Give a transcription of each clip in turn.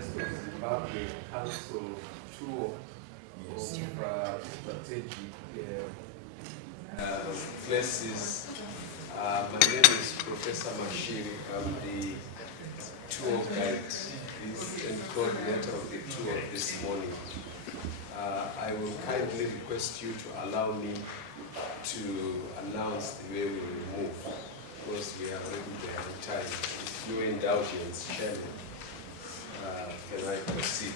West of Zimbabwe Council tour of strategic places. My name is Professor Mashiri. I'm the tour guide and coordinator of the tour this morning. I will kindly request you to allow me to announce the way we will move, because we are already there on time. With your indulgence, Chairman, can I proceed?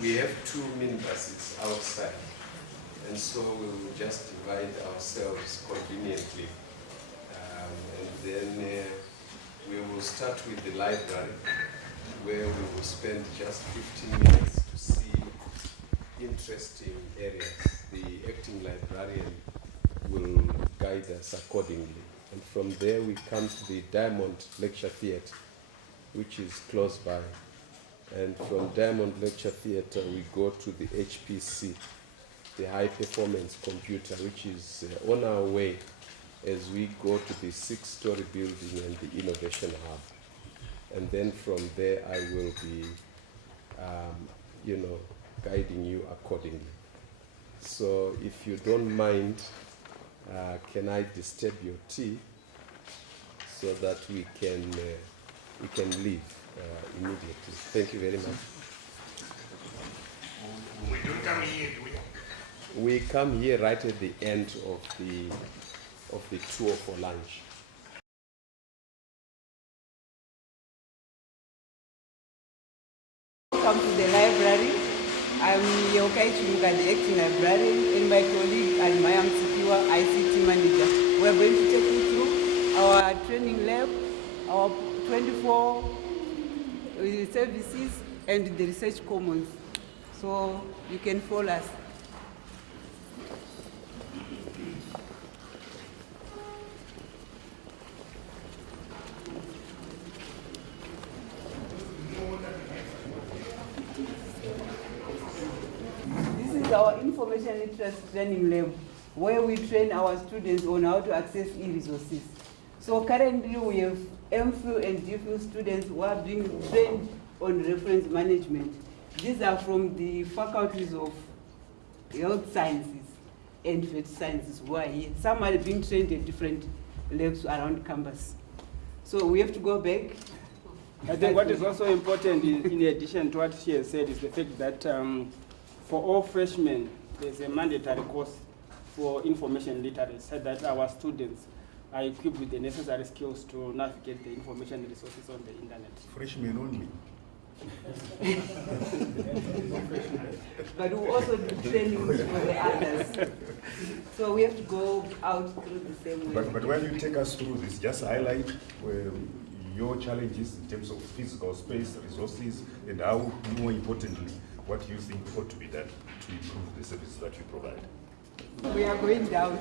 We have 2 minibuses outside, and so we will just divide ourselves conveniently. And then we will start with the library, where we will spend just 15 minutes to see interesting areas. The acting librarian will guide us accordingly. And from there we come to the Diamond Lecture Theatre, which is close by. And from Diamond Lecture Theatre we go to the HPC, the High Performance Computer, which is on our way as we go to the 6-story building and the Innovation Hub. And then from there I will be, guiding you accordingly. So if you don't mind, can I disturb your tea so that we can leave immediately? Thank you very much. We don't come here, do we? We come here right at the end of the tour for lunch. Welcome to the library. I'm Yokai Chimuka, the acting librarian, and my colleague Almayam Sikiwa, ICT manager. We're going to take you through our training lab, our 24 services, and the research commons. So you can follow us. Our information literacy training lab, where we train our students on how to access e-resources. So currently we have MPhil and DPhil students who are being trained on reference management. These are from the faculties of health sciences and vet sciences who are here. Some are being trained at different labs around campus. So we have to go back. I think what is also important in addition to what she has said is the fact that for all freshmen, there's a mandatory course for information literacy, so that our students are equipped with the necessary skills to navigate the information resources on the internet. Freshmen only. But we also do training for the others. So we have to go out through the same way. But when you take us through this, just highlight your challenges in terms of physical space, resources, and how, more importantly, what you think ought to be done to improve the services that you provide. We are going down.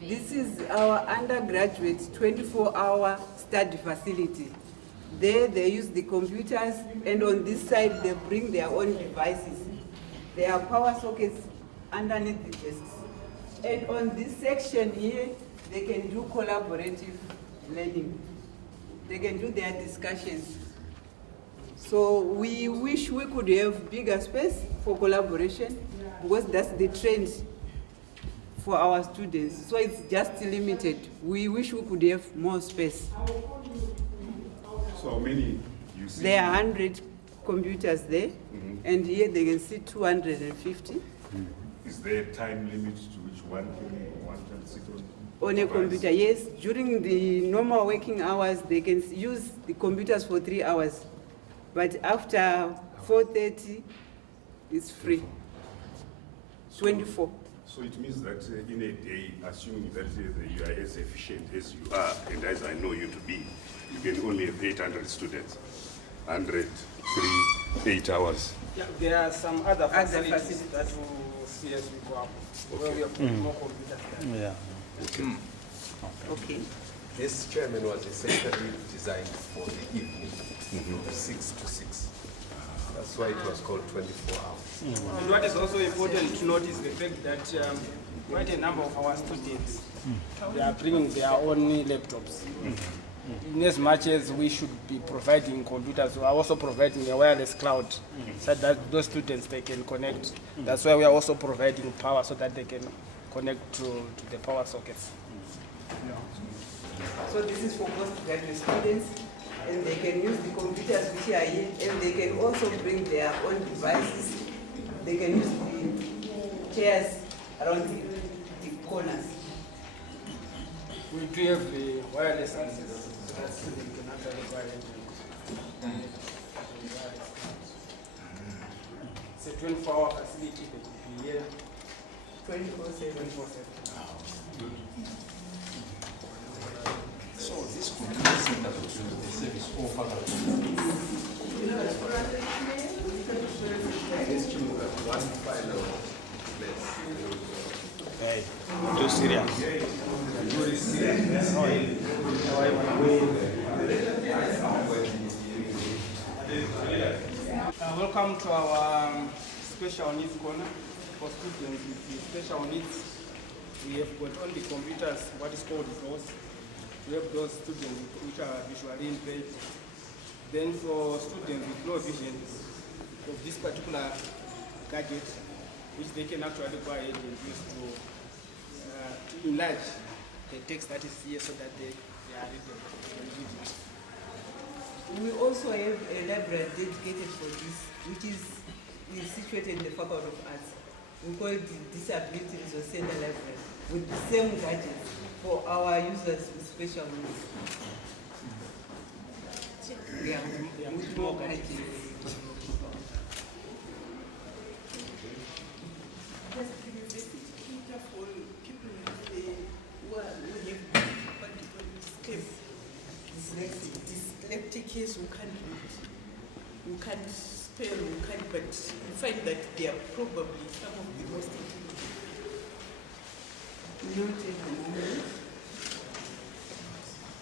This is our undergraduate 24-hour study facility. There they use the computers, and on this side they bring their own devices. There are power sockets underneath the desks. And on this section here, they can do collaborative learning. They can do their discussions. So we wish we could have bigger space for collaboration, because that's the trend for our students. So it's just limited. We wish we could have more space. So how many you see? There are 100 computers there, and here they can see 250. Is there a time limit to which one can sit on? On a computer, yes. During the normal working hours, they can use the computers for 3 hours. But after 4:30, it's free. 24. So it means that in a day, assuming that you are as efficient as you are, and as I know you to be, you can only have 800 students. 100, 8 hours. Yeah, there are some other facilities that will see as we go up, where we have more computers. Yeah. Okay. This, Chairman, was essentially designed for the evening, from 6 to 6. That's why it was called 24 hours. And what is also important to note is the fact that quite a number of our students, they are bringing their own laptops. In as much as we should be providing computers, we are also providing a wireless cloud so that those students, they can connect. That's why we are also providing power so that they can connect to the power sockets. So this is for postgraduate students, and they can use the computers which are here, and they can also bring their own devices. They can use the chairs around the corners. We do have the wireless access, so that students can actually buy it. It's a 24-hour facility. They could be here 24/7. So this computer center will use the service all faculty. These children have one final place. Hey, too serious. Welcome to our special needs corner for students with special needs. We have got on the computers what is called those. We have those students which are visually impaired. Then for students with low vision of this particular gadget, which they can actually go ahead and use to enlarge the text that is here so that they are readable. We also have a library dedicated for this, which is situated in the Faculty of Arts. We call it the Disability Resource Center Library, with the same gadgets for our users with special needs. Yeah, with more gadgets. Dyslexic case who can't read, who can't spell, who can't, but you find that they are probably some of the most intelligent. Not at the moment.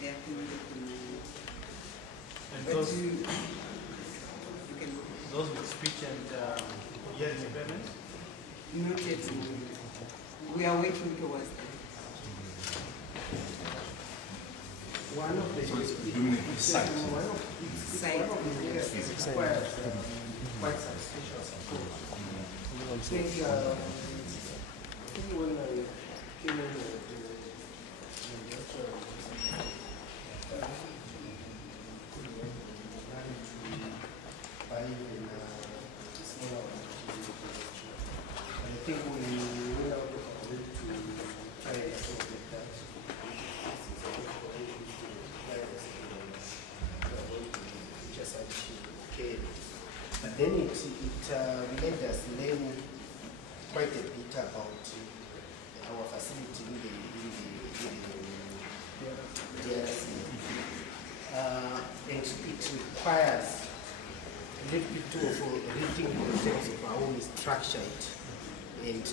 They are not at the moment. And But those, you can those with speech and hearing impairment? not at the moment. We are working towards that. So it's predominantly sight. Side. Requires quite substantial support. I think when I came in I think when we went out of it to try and solve that, but then it made us learn quite a bit about our facility in the DRC. And it requires a little bit of reading in terms of how we structure it and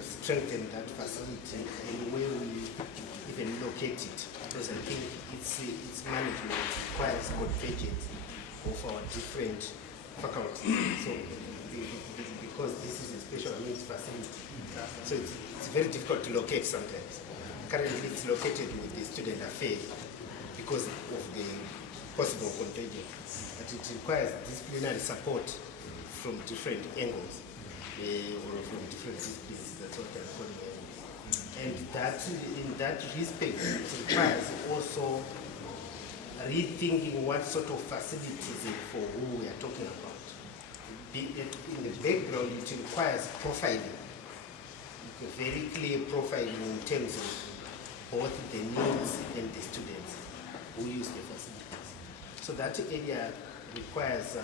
strengthen that facility and where we even locate it. Because I think its management requires convergence of our different faculties. So because this is a special needs facility, so it's very difficult to locate sometimes. Currently it's located with the student affairs because of the possible convergence. But it requires disciplinary support from different angles or from different disciplines. That's what I'm calling it. And that, in that respect, it requires also rethinking what sort of facilities for who we are talking about. In the background, it requires profiling, a very clear profiling in terms of both the needs and the students who use the facilities. So that area requires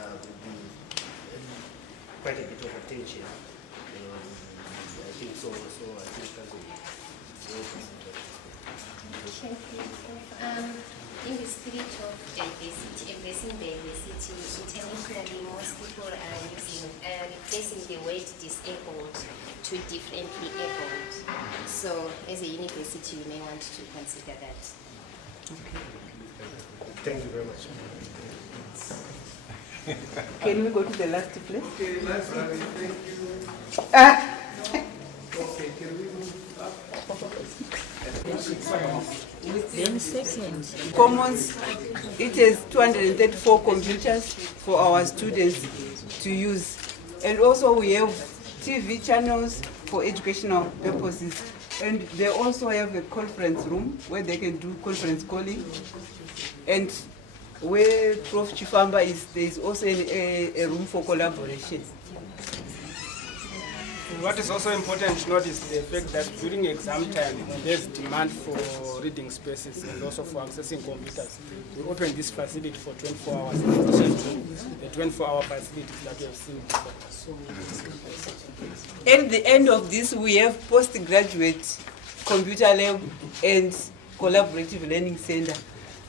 quite a bit of attention. I think so. So I think that's in the spirit of diversity, embracing diversity, internationally most people are replacing the word disabled to differently abled. So as a university, you may want to consider that. Thank you very much. Can we go to the last place? Okay, library, thank you. Okay, can we move up? Then second. Commons, it has 234 computers for our students to use. And also we have TV channels for educational purposes. And they also have a conference room where they can do conference calling. And where Prof. Chifamba is, there is also a room for collaboration. What is also important to note is the fact that during exam time, there's demand for reading spaces and also for accessing computers. We open this facility for 24 hours in addition to the 24-hour facilities that we have seen before. At the end of this, we have postgraduate computer lab and collaborative learning center.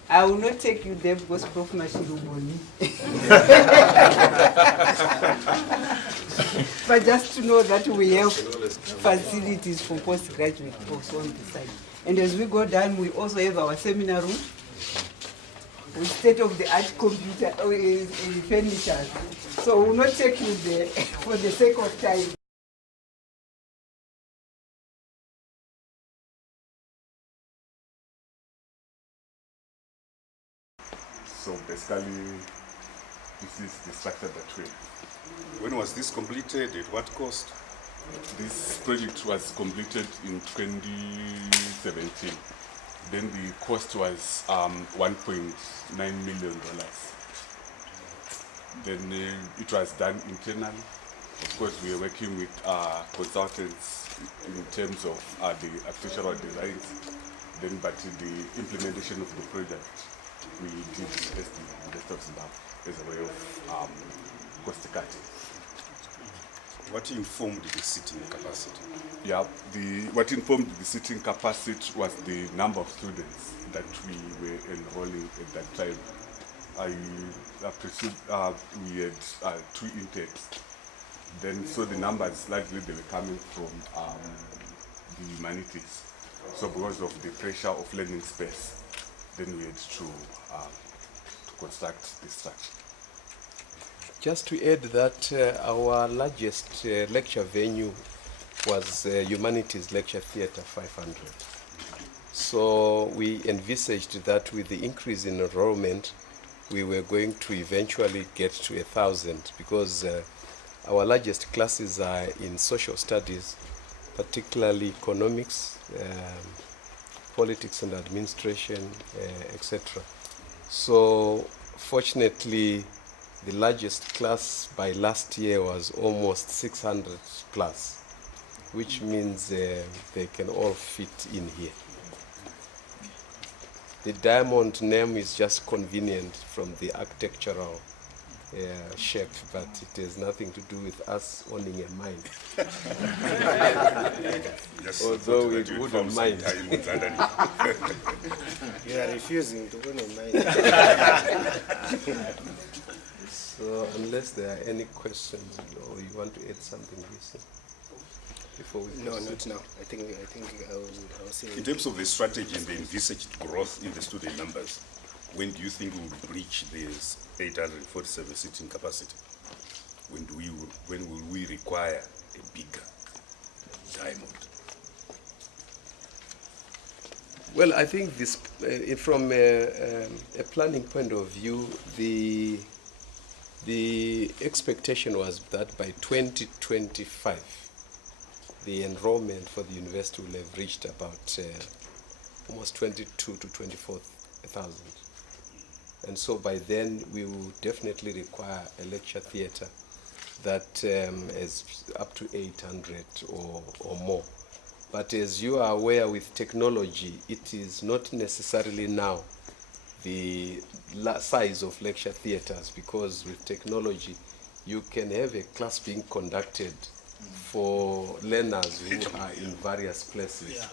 I will not take you there because Prof. Mashiruboni. But just to know that we have facilities for postgraduate also on the side. And as we go down, we also have our seminar room with state-of-the-art computer furniture. So we will not take you there for the sake of time. So basically, this is the structure that way. When was this completed? At what cost? This project was completed in 2017. Then the cost was $1.9 million. Then it was done internally. Of course, we are working with consultants in terms of the architectural designs. Then, but the implementation of the project, we did as the rest of Zimbabwe as a way of cost cutting. What informed the seating capacity? Yeah, what informed the seating capacity was the number of students that we were enrolling at that time. I presume we had 2 intakes. Then, so the numbers likely they were coming from the humanities. So because of the pressure of learning space, then we had to construct this structure. Just to add that our largest lecture venue was Humanities Lecture Theatre 500. So we envisaged that with the increase in enrollment, we were going to eventually get to 1,000 because our largest classes are in social studies, particularly economics, politics and administration, etc. So fortunately, the largest class by last year was almost 600 plus, which means they can all fit in here. The diamond name is just convenient from the architectural shape, but it has nothing to do with us owning a mine. Although we wouldn't mind. You are refusing to own a mine. So unless there are any questions or you want to add something, Lisa, before we No, proceed. not now. I think I will say. In terms of the strategy and the envisaged growth in the student numbers, when do you think we will reach this 847 seating capacity? When will we require a bigger diamond? Well, I think this, from a planning point of view, the expectation was that by 2025, the enrollment for the university will have reached about almost 22 to 24,000. And so by then, we will definitely require a lecture theatre that is up to 800 or more. But as you are aware, with technology, it is not necessarily now the size of lecture theatres, because with technology, you can have a class being conducted for learners who are in various places,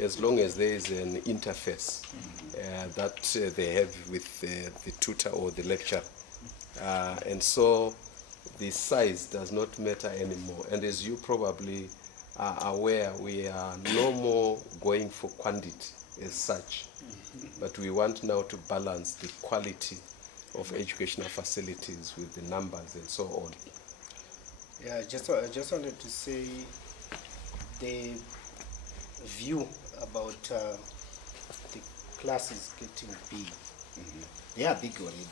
as long as there is an interface that they have with the tutor or the lecturer. And so the size does not matter anymore. And as you probably are aware, we are no more going for quantity as such, but we want now to balance the quality of educational facilities with the numbers and so on. Yeah, I just wanted to say the view about the classes getting big. They are big already.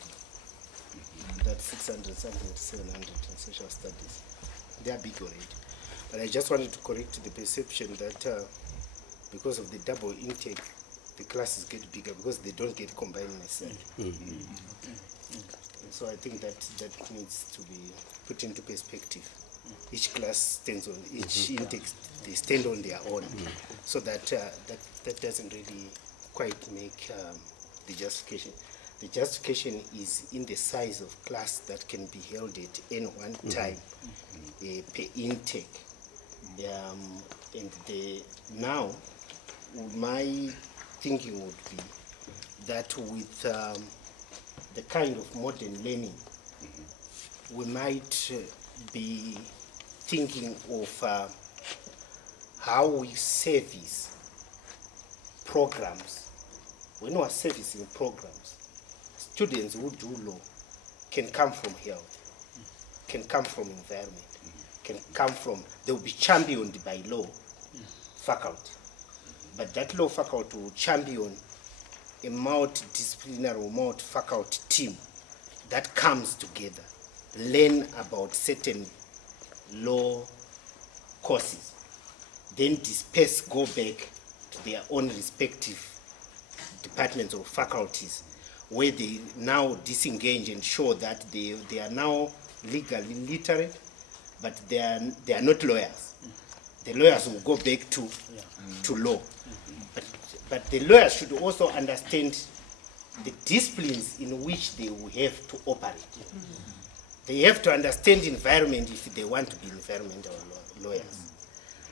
That 600, something, 700 in social studies. They are big already. But I just wanted to correct the perception that because of the double intake, the classes get bigger because they don't get combined necessarily. So I think that needs to be put into perspective. Each class stands on, each intake, they stand on their own. So that doesn't really quite make the justification. The justification is in the size of class that can be held at any one time per intake. And now, my thinking would be that with the kind of modern learning, we might be thinking of how we service programs. When we are servicing programs, students who do law can come from health, can come from environment, can come from, they will be championed by law faculty. But that law faculty will champion a multidisciplinary or multi-faculty team that comes together, learn about certain law courses, then disperse, go back to their own respective departments or faculties, where they now disengage and show that they are now legally literate, but they are not lawyers. The lawyers will go back to law. But the lawyers should also understand the disciplines in which they will have to operate. They have to understand environment if they want to be environmental lawyers.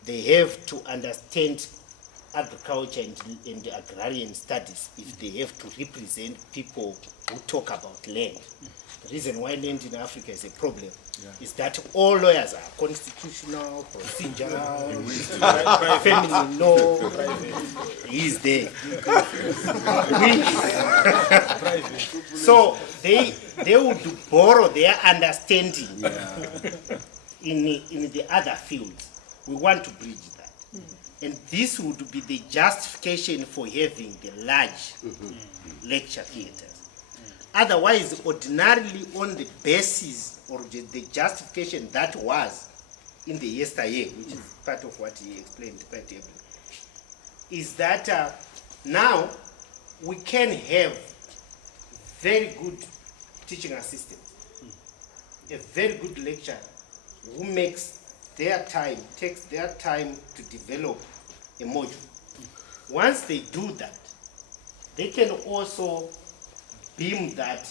They have to understand agriculture and agrarian studies if they have to represent people who talk about land. The reason why land in Africa is a problem is that all lawyers are constitutional, procedural, family law, is there. So they would borrow their understanding in the other fields. We want to bridge that. And this would be the justification for having the large lecture theaters. Otherwise, ordinarily on the basis or the justification that was in the yesteryear, which is part of what he explained quite ably, is that now we can have very good teaching assistants, a very good lecturer who takes their time to develop a module. Once they do that, they can also beam that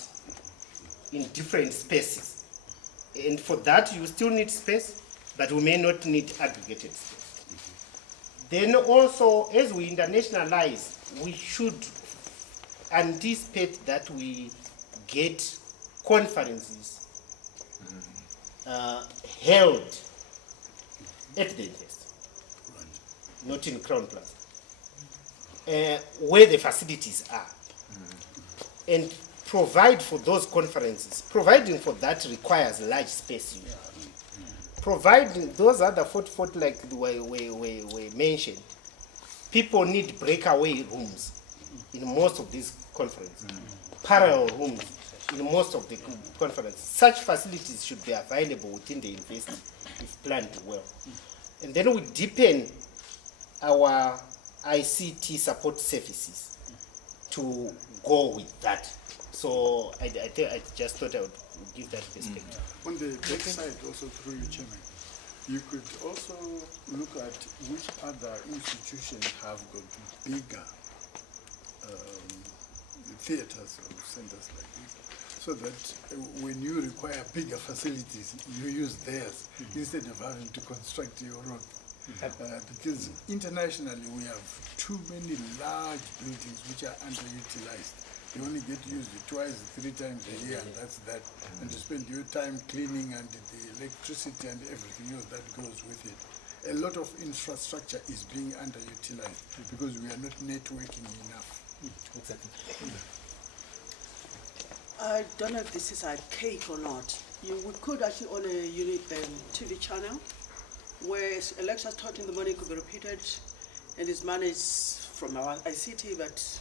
in different spaces. And for that, you still need space, but we may not need aggregated space. Then also, as we internationalize, we should anticipate that we get conferences held at the university, not in Crown Plaza, where the facilities are, and provide for those conferences. Providing for that requires large space. Providing those other 40 like we mentioned, people need breakaway rooms in most of these conferences, parallel rooms in most of the conferences. Such facilities should be available within the university if planned well. And then we deepen our ICT support services to go with that. So I just thought I would give that perspective. On the back side, also through you, Chairman, you could also look at which other institutions have got bigger theaters or centers like this, so that when you require bigger facilities, you use theirs instead of having to construct your own. Because internationally we have too many large buildings which are underutilized. You only get used twice, 3 times a year, and that's that. And you spend your time cleaning and the electricity and everything else that goes with it. A lot of infrastructure is being underutilized because we are not networking enough. Exactly. I don't know if this is archaic or not. We could actually on a TV channel where a lecture taught in the morning could be repeated and is managed from our ICT, but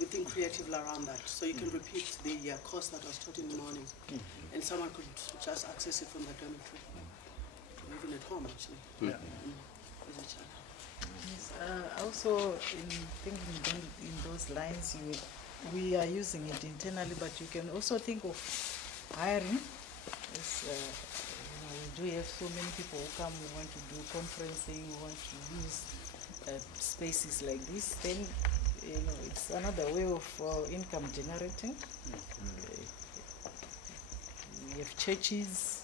we think creatively around that. So you can repeat the course that was taught in the morning, and someone could just access it from the dormitory, even at home actually. As a child. Yes, also in thinking in those lines, we are using it internally, but you can also think of hiring. As, we do have so many people who come, we want to do conferencing, we want to use spaces like this, then it's another way of income generating. We have churches,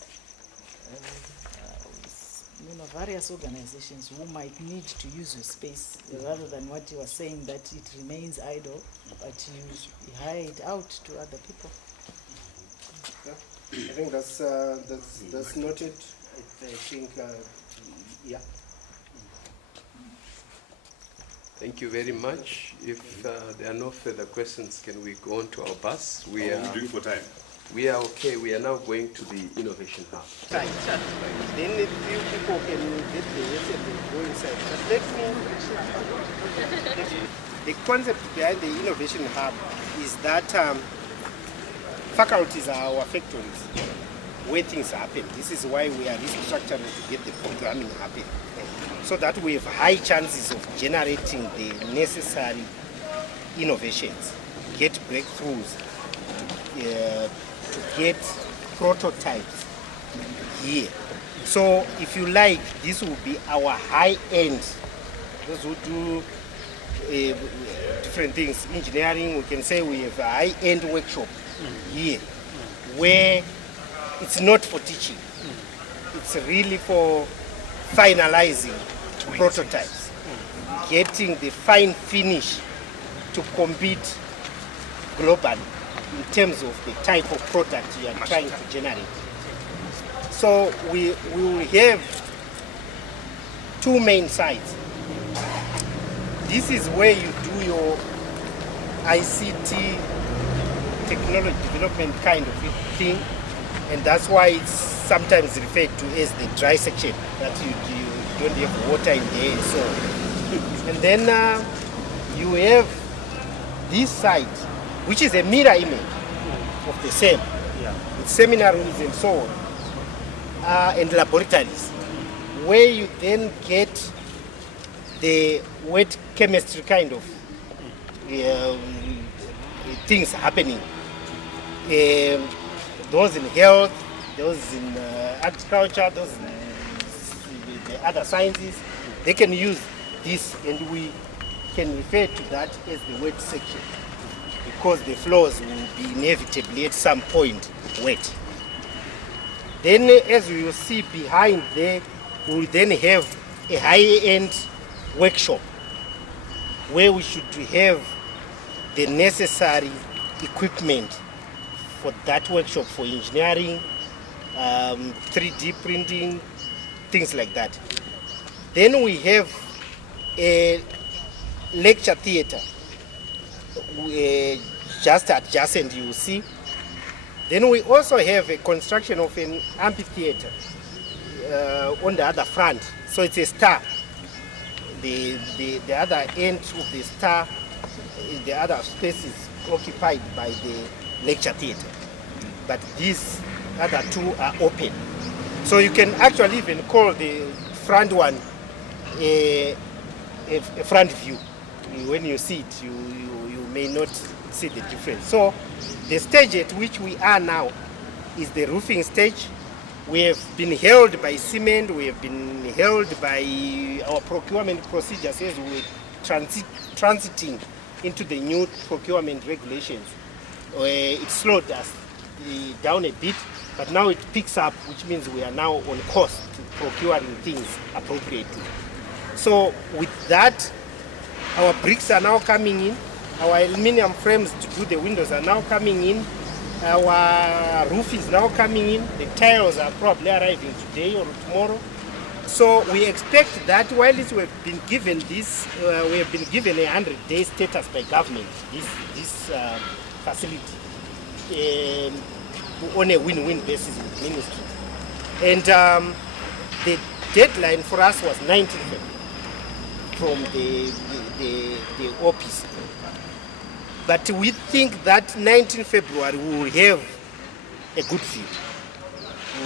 various organizations who might need to use your space rather than what you were saying that it remains idle, but you hire it out to other people. I think that's noted. I think, yeah. Thank you very much. If there are no further questions, can we go on to our bus? We are doing for time. We are okay. We are now going to the Innovation Hub. Right. Then a few people can get the lesson and go inside. But let me. The concept behind the Innovation Hub is that faculties are our factories where things happen. This is why we are restructuring to get the programming happen, so that we have high chances of generating the necessary innovations, get breakthroughs, to get prototypes here. So if you like, this will be our high-end, those who do different things, engineering, we can say we have a high-end workshop here, where it's not for teaching, it's really for finalizing prototypes, getting the fine finish to compete globally in terms of the type of product you are trying to generate. So we will have two main sites. This is where you do your ICT technology development kind of thing, and that's why it's sometimes referred to as the dry section, that you don't have water in there and so on. And then you have this site, which is a mirror image of the same, with seminar rooms and so on, and laboratories, where you then get the wet chemistry kind of things happening. Those in health, those in agriculture, those in the other sciences, they can use this, and we can refer to that as the wet section, because the floors will be inevitably at some point wet. Then, as we will see behind there, we will then have a high-end workshop where we should have the necessary equipment for that workshop, for engineering, 3D printing, things like that. Then we have a lecture theater, just adjacent, you will see. Then we also have a construction of an amphitheater on the other front. So it's a star. The other end of the star, the other space is occupied by the lecture theater. But these other two are open. So you can actually even call the front one a front view. When you see it, you may not see the difference. So the stage at which we are now is the roofing stage. We have been held by cement, we have been held by our procurement procedures as we're transiting into the new procurement regulations. It slowed us down a bit, but now it picks up, which means we are now on course to procuring things appropriately. So with that, our bricks are now coming in, our aluminum frames to do the windows are now coming in, our roof is now coming in, the tiles are probably arriving today or tomorrow. So we expect that while we have been given this, we have been given a 100-day status by government, this facility. on a win-win basis with the ministry. And the deadline for us was 19th February from the office. But we think that 19th February we will have a good view.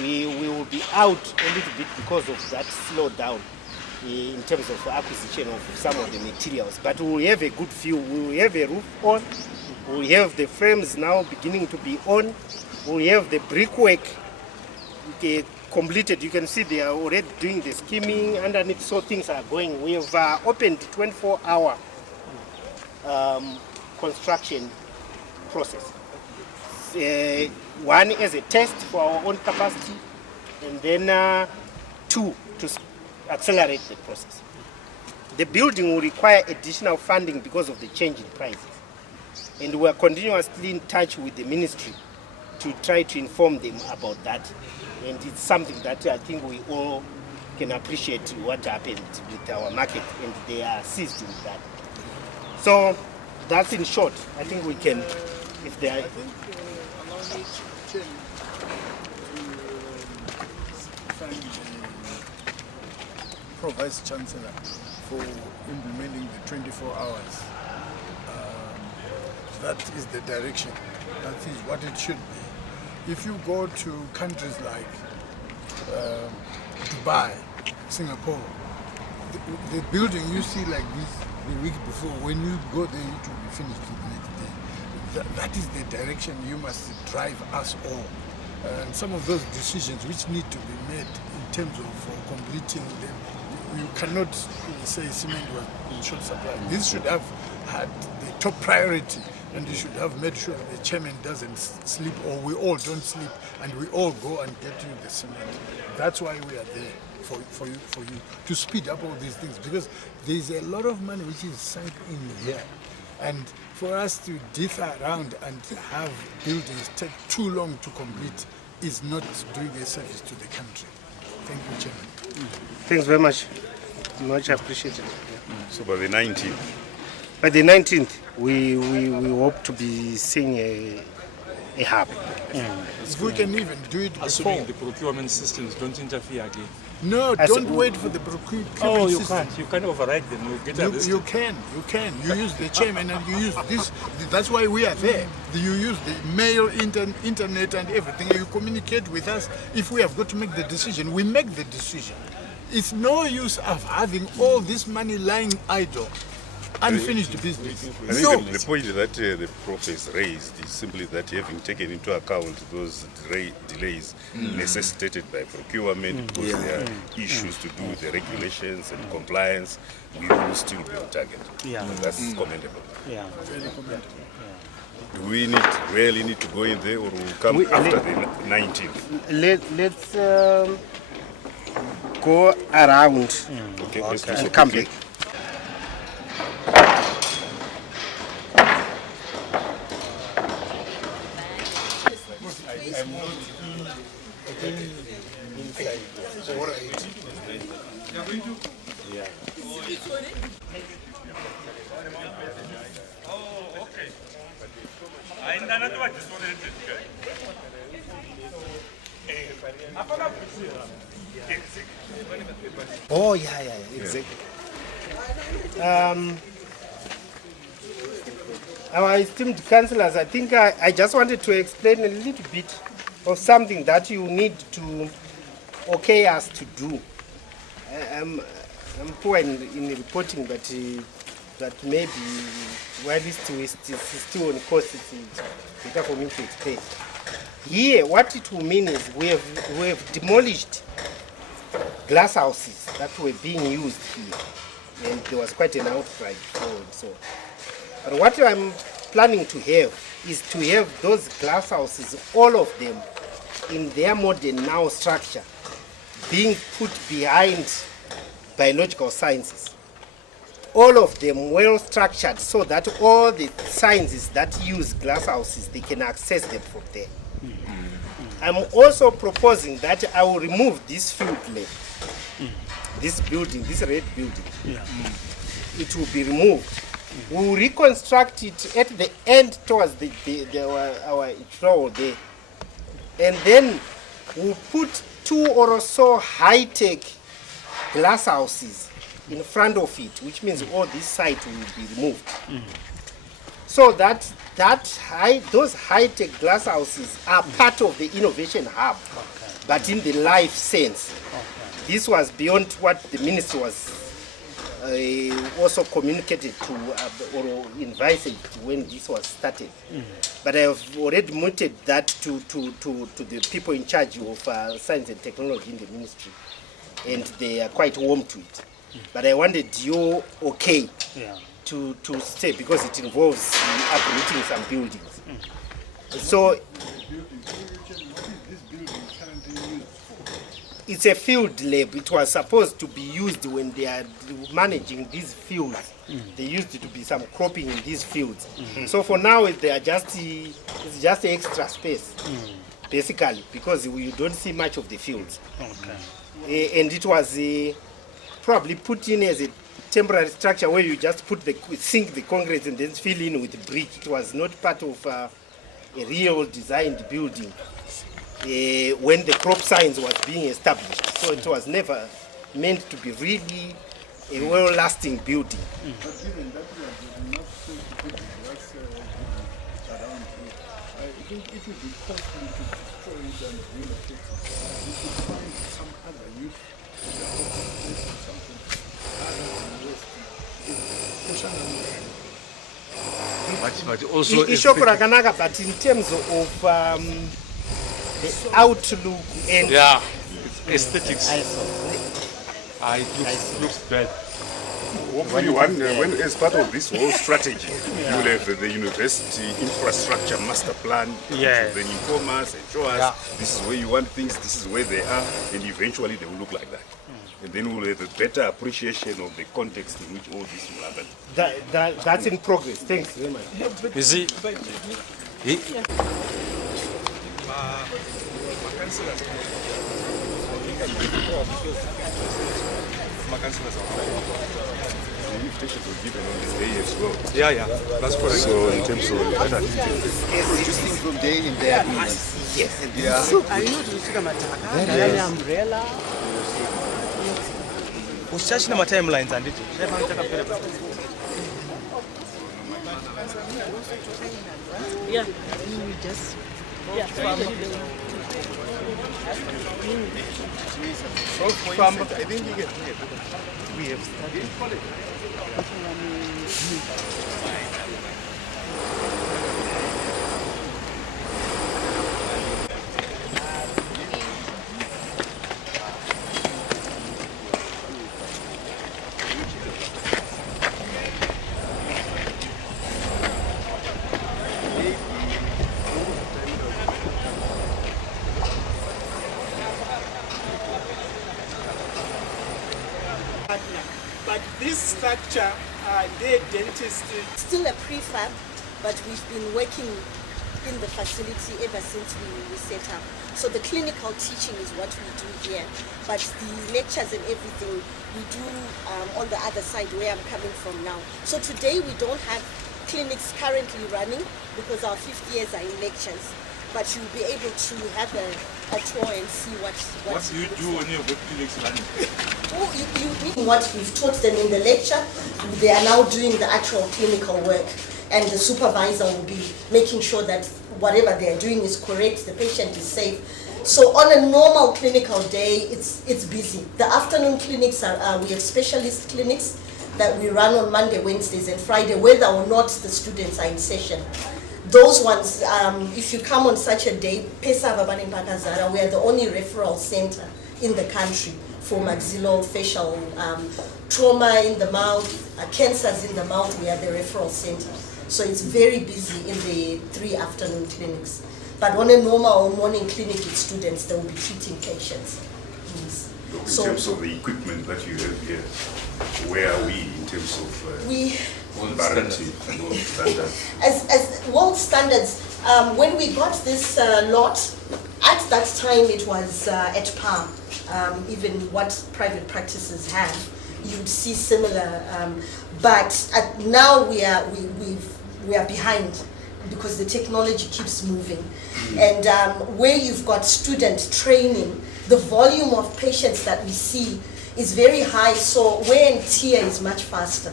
We will be out a little bit because of that slowdown in terms of acquisition of some of the materials. But we will have a good view. We will have a roof on. We will have the frames now beginning to be on. We will have the brickwork completed. You can see they are already doing the skimming underneath, so things are going. We have opened 24-hour construction process. One as a test for our own capacity, and then two to accelerate the process. The building will require additional funding because of the change in prices, and we are continuously in touch with the ministry to try to inform them about that. And it's something that I think we all can appreciate what happened with our market, and they are seized with that. So that's in short. I think we can, if they are. I think allow me to thank the Pro-Vice Chancellor for implementing the 24 hours. That is the direction. That is what it should be. If you go to countries like Dubai, Singapore, the building you see like this the week before, when you go there, it will be finished the next day. That is the direction you must drive us all. And some of those decisions which need to be made in terms of completing them, you cannot say cement was in short supply. This should have had the top priority, and you should have made sure the chairman doesn't sleep, or we all don't sleep, and we all go and get you the cement. That's why we are there, for you to speed up all these things, because there's a lot of money which is sunk in here, and for us to differ around and have buildings take too long to complete is not doing a service to the country. Thank you, Chairman. Thanks very much. Much appreciated. So by the 19th? By the 19th, we hope to be seeing a hub. If we can even do it before. Assuming the procurement systems don't interfere again. No, don't wait for the procurement you system. can't. You can't override them. You'll get arrested. You can. You use the chairman and you use this. That's why we are there. You use the mail, internet and everything. You communicate with us. If we have got to make the decision, we make the decision. It's no use of having all this money lying idle. Unfinished business. I think the point that the Prof has raised is simply that having taken into account those delays necessitated by procurement, because there are issues to do with the regulations and compliance, we will still be on target. And that's commendable. Very commendable. Do we really need to go in there, or will come after the 19th? Let's go around and come back. I'm not inside. All right. Yeah. Oh, okay. I know what this one is. Oh, yeah, exactly. Our esteemed councillors, I think I just wanted to explain a little bit of something that you need to okay us to do. I'm poor in reporting, but maybe while it's still on course, it's better for me to explain. Here, what it will mean is we have demolished glass houses that were being used here, and there was quite an outcry before and so on. But what I'm planning to have is to have those glass houses, all of them, in their modern now structure, being put behind biological sciences. All of them well structured so that all the sciences that use glass houses, they can access them from there. I'm also proposing that I will remove this field lab, this building, this red building. It will be removed We'll reconstruct it at the end towards our floor there. And then we'll put 2 or so high-tech glass houses in front of it, which means all this site will be removed. So those high-tech glass houses are part of the innovation hub, but in the life sense. This was beyond what the ministry was also communicated to or invited when this was started. But I have already mooted that to the people in charge of science and technology in the ministry, and they are quite warm to it. But I wanted you to stay because it involves uprooting some buildings. So it's a field lab. It was supposed to be used when they are managing these fields. They used to be some cropping in these fields. So for now, it's just extra space, basically, because you don't see much of the fields. And it was probably put in as a temporary structure where you just sink the concrete and then fill in with brick. It was not part of a real designed building when the crop science was being established. So it was never meant to be really a well-lasting building. But given that we are not going to put the glass around here, I think it would be costly to destroy it and relocate it. We could find some other use for the office space or something other than waste. But also but in terms of the outlook and aesthetics, it looks bad. Hopefully, when as part of this whole strategy, you will have the university infrastructure master plan, then inform us and show us this is where you want things, this is where they are, and eventually they will look like that. And then we'll have a better appreciation of the context in which all this will happen. That's in progress. Thanks very much. You see, Invitations were given on this day as well. yeah, that's correct. So in terms of other Producing from day in there. Yes. Are you not using a umbrella? Usichashina ma timelines and it. Yeah. We just I think you get we have started. But this structure, the dentist... Still a prefab, but we've been working in the facility ever since we set up. So the clinical teaching is what we do here, but the lectures and everything we do on the other side where I'm coming from now. So today we don't have clinics currently running because our 5th years are in lectures, but you'll be able to have a tour and see what do you do when you've got clinics running? Oh, you mean what we've taught them in the lecture, they are now doing the actual clinical work, and the supervisor will be making sure that whatever they are doing is correct, the patient is safe. So on a normal clinical day, it's busy. The afternoon clinics we have specialist clinics that we run on Monday, Wednesdays, and Friday, whether or not the students are in session. Those ones, if you come on such a day, Pesa Babani Mpakazara, we are the only referral center in the country for maxillofacial trauma in the mouth, cancers in the mouth. We are the referral center. So it's very busy in the 3 afternoon clinics. But on a normal morning clinic with students, they will be treating patients. Yes. In terms of the equipment that you have here, where are we in terms of standards? As world standards, when we got this lot, at that time it was at par, even what private practices have. you'd see similar. But now we are behind because the technology keeps moving. And where you've got student training, the volume of patients that we see is very high, so wear and tear is much faster.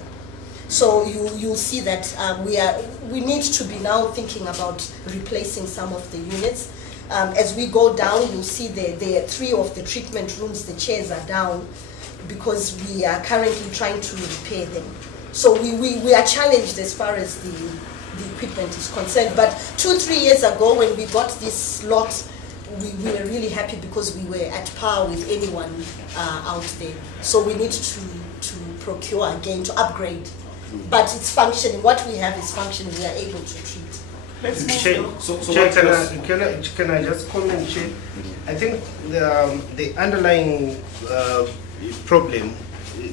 So you'll see that we need to be now thinking about replacing some of the units. As we go down, you'll see there are 3 of the treatment rooms, the chairs are down because we are currently trying to repair them. So we are challenged as far as the equipment is concerned. But 2-3 years ago when we got this lot, we were really happy because we were at par with anyone out there. So we need to procure again, to upgrade. But it's functioning. What we have is functioning. We are able to treat. Chair, can I just comment, Chair? I think the underlying problem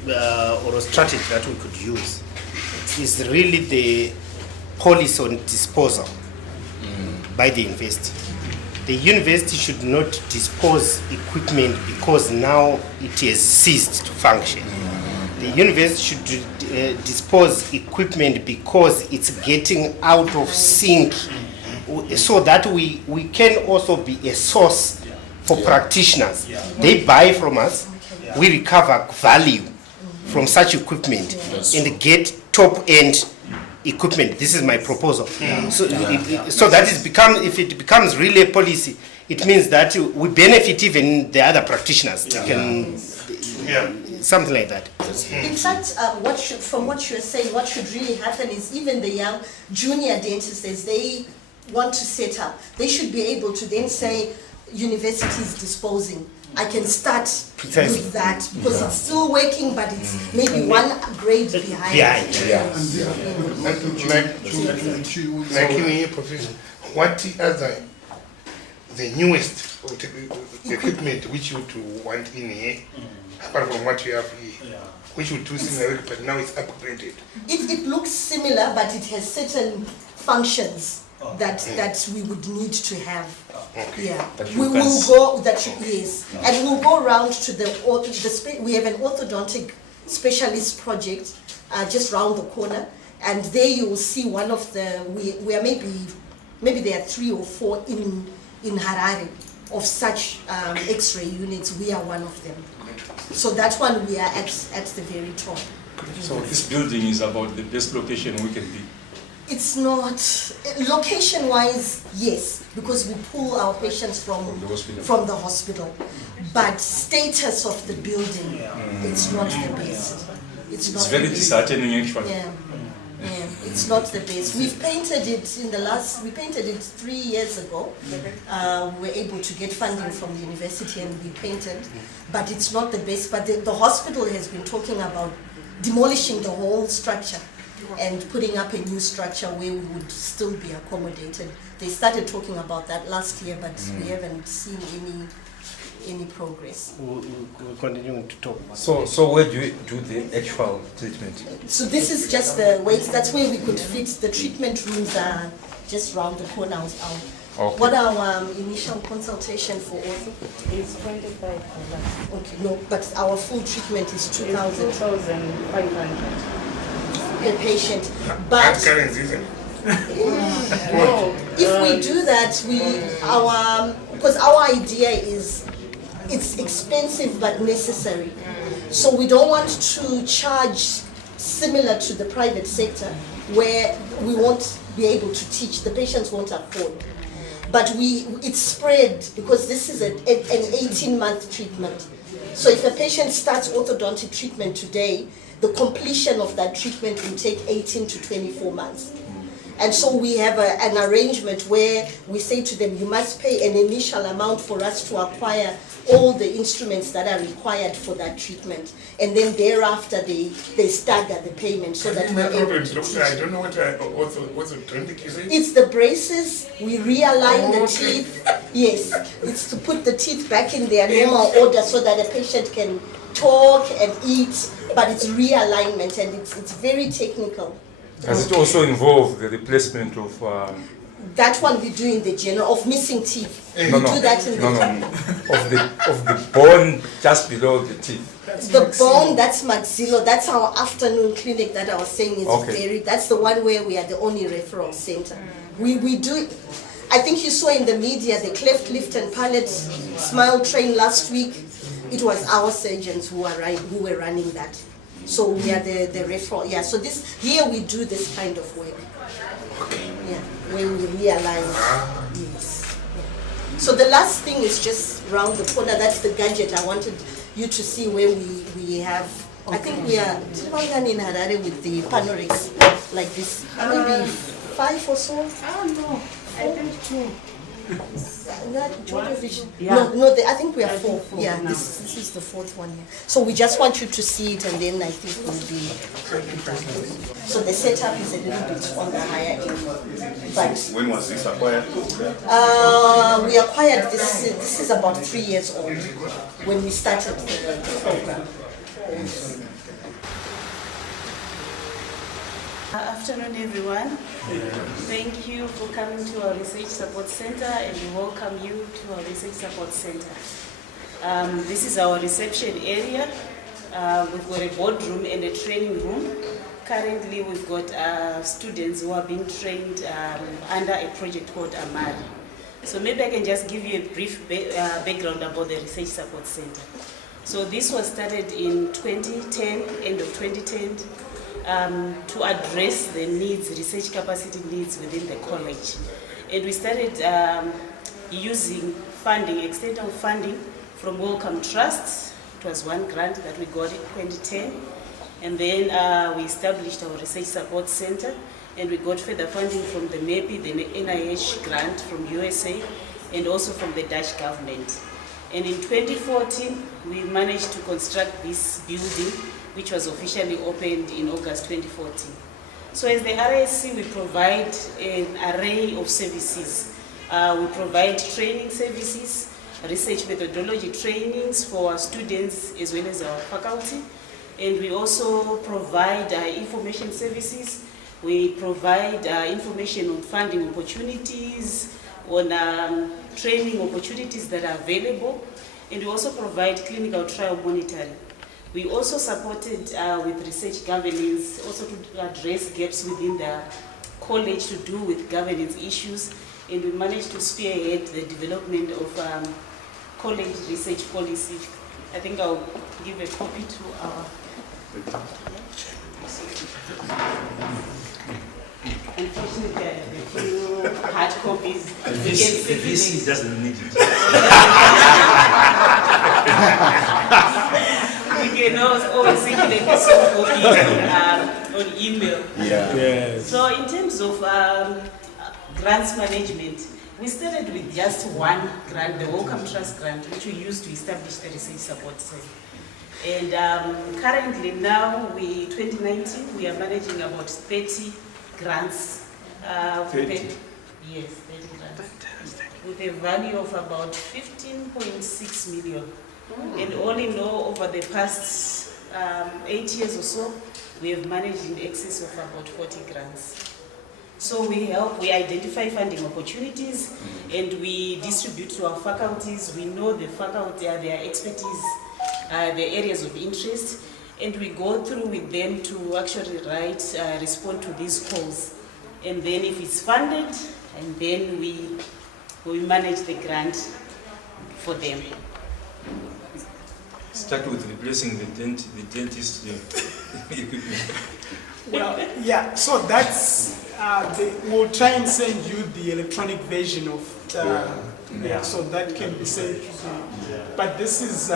or a strategy that we could use is really the policy on disposal by the university. The university should not dispose equipment because now it has ceased to function. The university should dispose equipment because it's getting out of sync, so that we can also be a source for practitioners. They buy from us, we recover value from such equipment and get top-end equipment. This is my proposal. So that if it becomes really a policy, it means that we benefit even the other practitioners. Something like that. In fact, from what you're saying, what should really happen is even the young junior dentists, as they want to set up, they should be able to then say, universities disposing. I can start with that because it's still working, but it's maybe one grade behind. Like in your profession, what are the newest equipment which you would want in here, apart from what you have here, which would do similar, but now it's upgraded? It looks similar, but it has certain functions that we would need to have. Yeah, we will go and we'll go around to we have an orthodontic specialist project just round the corner, and there you will see one of the we are maybe there are 3 or 4 in Harare of such X-ray units. We are one of them. So that one we are at the very top. So this building is about the best location we can be. It's not location-wise, yes, because we pull our patients from the hospital. But status of the building, it's not the best. It's very disheartening, actually. Yeah, it's not the best. We've painted it we painted it 3 years ago. We were able to get funding from the university and we painted, but it's not the best. But the hospital has been talking about demolishing the whole structure and putting up a new structure where we would still be accommodated. They started talking about that last year, but we haven't seen any progress. We'll continue to talk. So where do you do the actual treatment? So this is just the weights. That's where we could fit. The treatment rooms are just round the corner. Okay. What our initial consultation for ortho? It's 25. Okay, no, but our full treatment is 2,000. 2,500. Per patient. But if we do that, because our idea is it's expensive but necessary. So we don't want to charge similar to the private sector where we won't be able to teach, the patients won't afford. But it's spread because this is an 18-month treatment. So if a patient starts orthodontic treatment today, the completion of that treatment will take 18 to 24 months. And so we have an arrangement where we say to them, you must pay an initial amount for us to acquire all the instruments that are required for that treatment. And then thereafter, they stagger the payment so that we're able to teach. I don't know what orthodontic is. It's the braces, we realign the teeth. Yes, it's to put the teeth back in their normal order so that a patient can talk and eat, but it's realignment and it's very technical. Does it also involve the replacement of That one we do in the general of missing teeth. No, We do that in of the bone just below the teeth. the bone, that's maxillo. That's our afternoon clinic that I was saying is Okay. very. That's the one where we are the only referral center. We do. I think you saw in the media the cleft, lift, and palate smile train last week. It was our surgeons who were running that. So we are the referral. Yeah. So here we do this kind of work. Yeah. When we realign. Yes. So the last thing is just round the corner. That's the gadget I wanted you to see where we have. I think we are in Harare with the panoramics like this. Maybe 5 or so. Oh no, I think 2. I think we are 4. Yeah, this is the 4th one here. So we just want you to see it, and then I think we'll be back. So the setup is a little bit on the higher end. But When was this acquired? we acquired this. This is about 3 years old when we started the program. Afternoon, everyone. Thank you for coming to our Research Support Center, and we welcome you to our Research Support Center. This is our reception area. We've got a boardroom and a training room. Currently, we've got students who are being trained under a project called Amari. So maybe I can just give you a brief background about the Research Support Center. So this was started in 2010, end of 2010. To address the needs, research capacity needs within the college. And we started using funding, external funding from Wellcome Trust. It was one grant that we got in 2010. And then we established our Research Support Center, and we got further funding from the MEPI, the NIH grant from USA, and also from the Dutch government. And in 2014, we managed to construct this building, which was officially opened in August 2014. So as the RSC, we provide an array of services. We provide training services, research methodology trainings for our students as well as our faculty. And we also provide information services. We provide information on funding opportunities, on training opportunities that are available. And we also provide clinical trial monitoring. We also supported with research governance, also to address gaps within the college to do with governance issues, and we managed to spearhead the development of college research policy. I think I'll give a copy to our... Unfortunately, I have a few hard copies. The VC doesn't need it. We can always circulate this copy on email. Yes. So in terms of grants management, we started with just one grant, the Wellcome Trust grant, which we used to establish the Research Support Center. And currently now, 2019, we are managing about 30 grants. 30? Yes, 30 grants. With a value of about 15.6 million. And all in all, over the past 8 years or so, we have managed in excess of about 40 grants. So we identify funding opportunities, and we distribute to our faculties. We know the faculty, their expertise, the areas of interest, and we go through with them to actually respond to these calls. And then if it's funded, and then we manage the grant for them. Start with replacing the dentist equipment. Well, yeah, so that's, we'll try and send you the electronic version of so that can be sent. But this is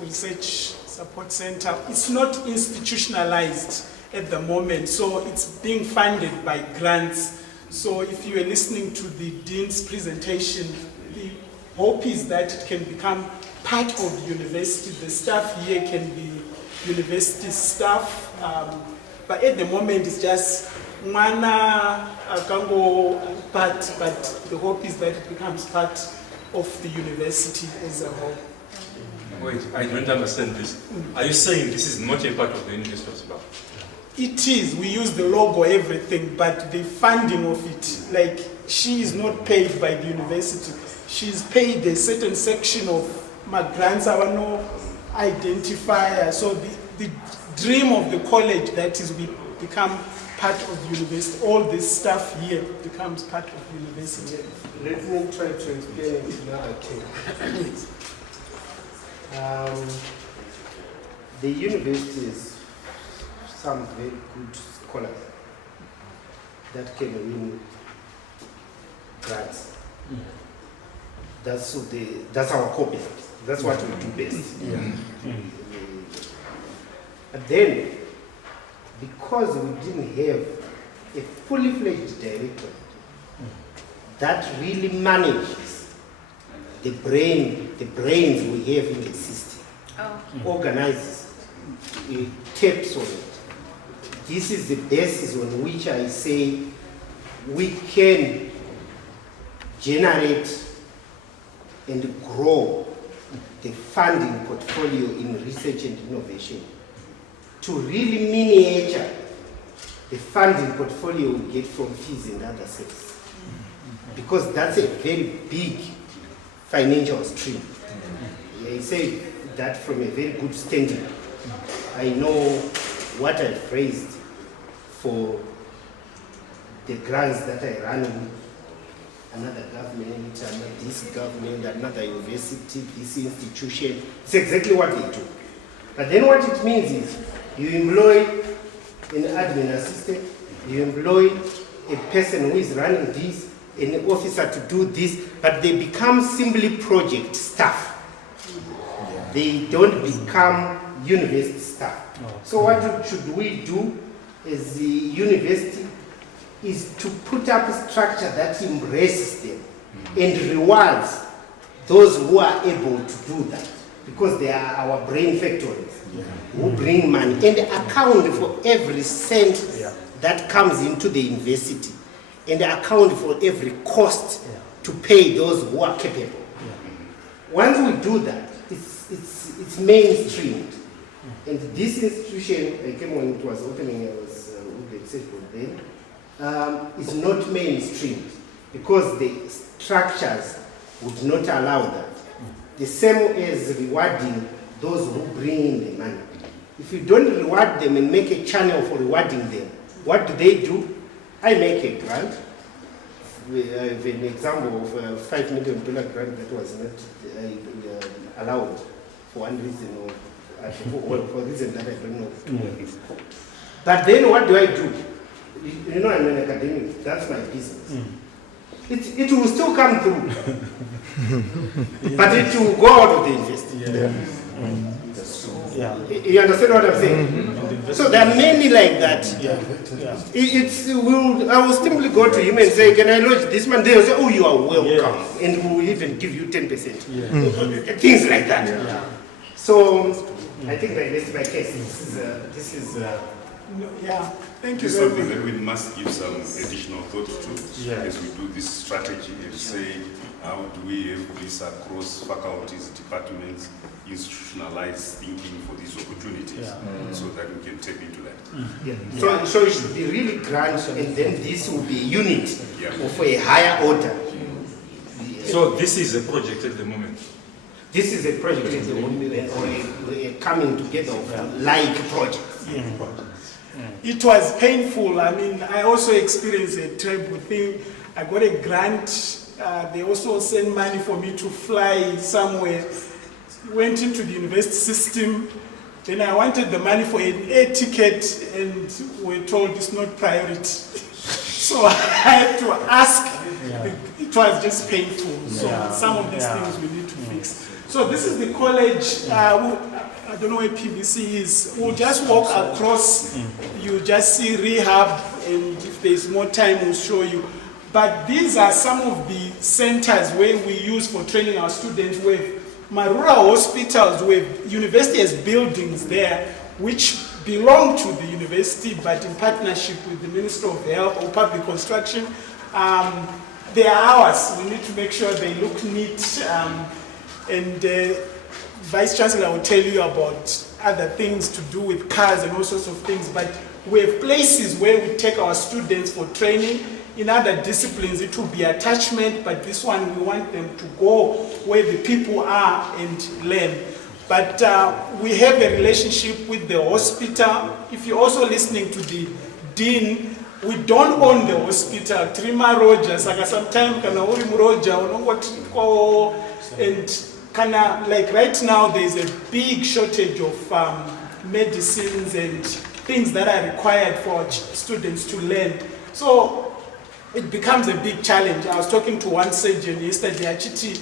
Research Support Center. It's not institutionalized at the moment, so it's being funded by grants. So if you are listening to the Dean's presentation, the hope is that it can become part of the university. The staff here can be university staff, but at the moment it's just Mana Kango part, but the hope is that it becomes part of the university as a whole. Wait, I don't understand this. Are you saying this is not a part of the University of Zimbabwe? it is, we use the logo, everything, but the funding of it, like she is not paid by the university. She's paid a certain section of my grants, our no identifier. So the dream of the college that is we become part of the university. All this stuff here becomes part of the university. Let me try to explain it another thing. The university is some very good scholars that can win grants. That's our copy. That's what we do best. But then, because we didn't have a fully fledged director that really manages the brains we have in the system, organizes, taps on it. This is the basis on which I say we can generate and grow the funding portfolio in research and innovation to really miniature the funding portfolio we get from fees and other services. Because that's a very big financial stream. I say that from a very good standing. I know what I've raised for the grants that I run with another government, this government, another university, this institution. It's exactly what they do. But then what it means is you employ an admin assistant, you employ a person who is running this, an officer to do this, but they become simply project staff. They don't become university staff. So what should we do as the university is to put up a structure that embraces them and rewards those who are able to do that, because they are our brain factories who bring money and account for every cent that comes into the university and account for every cost to pay those who are capable. Once we do that, it's mainstreamed. And this institution, I came when it was opening, I was with the executive then, is not mainstreamed because the structures would not allow that. The same as rewarding those who bring in the money. If you don't reward them and make a channel for rewarding them, what do? I make a grant. We have an example of a $5 million grant that was not allowed for one reason or for a reason that I don't know. But then what do? You know, I'm an academic, that's my business. It will still come through, but it will go out of the university. You understand what I'm saying? So there are many like that. I will simply go to him and say, can I lodge this man? They will say, oh, you are welcome. And we will even give you 10%. Things like that. So I think I rest my case. This is Thank you. This is something that we must give some additional thought to as we do this strategy and say, how do we have this across faculties, departments, institutionalized thinking for these opportunities so that we can tap into that. So it should be really grant, and then this will be a unit of a higher order. So this is a project at the moment? This is a project at the moment, or a coming together of like projects. It was painful. I mean, I also experienced a terrible thing. I got a grant. They also sent money for me to fly somewhere. Went into the university system. Then I wanted the money for an air ticket, and we're told it's not priority. So I had to ask. It was just painful. So some of these things we need to fix. So this is the college. I don't know where PVC is. We'll just walk across. You just see rehab, and if there's more time, we'll show you. But these are some of the centers where we use for training our students. With Marura hospitals, with university has buildings there which belong to the university, but in partnership with the Ministry of Health or Public Construction. They are ours. We need to make sure they look neat. And Vice Chancellor will tell you about other things to do with cars and all sorts of things, but we have places where we take our students for training. In other disciplines, it will be attachment, but this one we want them to go where the people are and learn. But we have a relationship with the hospital. If you're also listening to the dean, we don't own the hospital. Trima Roger, sometimes kana uri Roger, and kana like right now there's a big shortage of medicines and things that are required for students to learn. So it becomes a big challenge. I was talking to one surgeon yesterday, actually,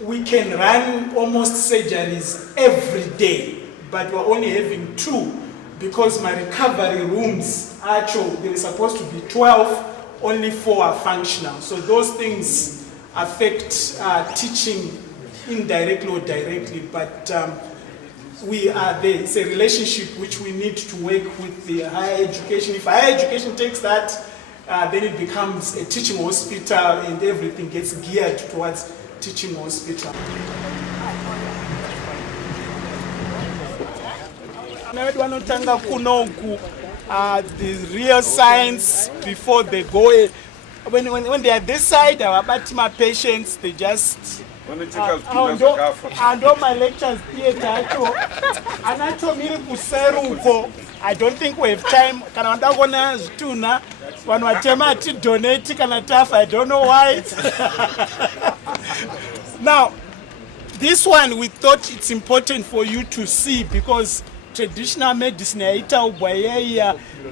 we can run almost surgeries every day, but we're only having 2 because my recovery rooms, actually, there is supposed to be 12, only 4 are functional. So those things affect teaching indirectly or directly, but we are there. It's a relationship which we need to work with the higher education. If higher education takes that, then it becomes a teaching hospital and everything gets geared towards teaching hospital. The real science before they go in. When they are this side, our Batima patients, they just and all my lectures I don't think we have time. I don't know why. Now, this one we thought it's important for you to see because traditional medicine,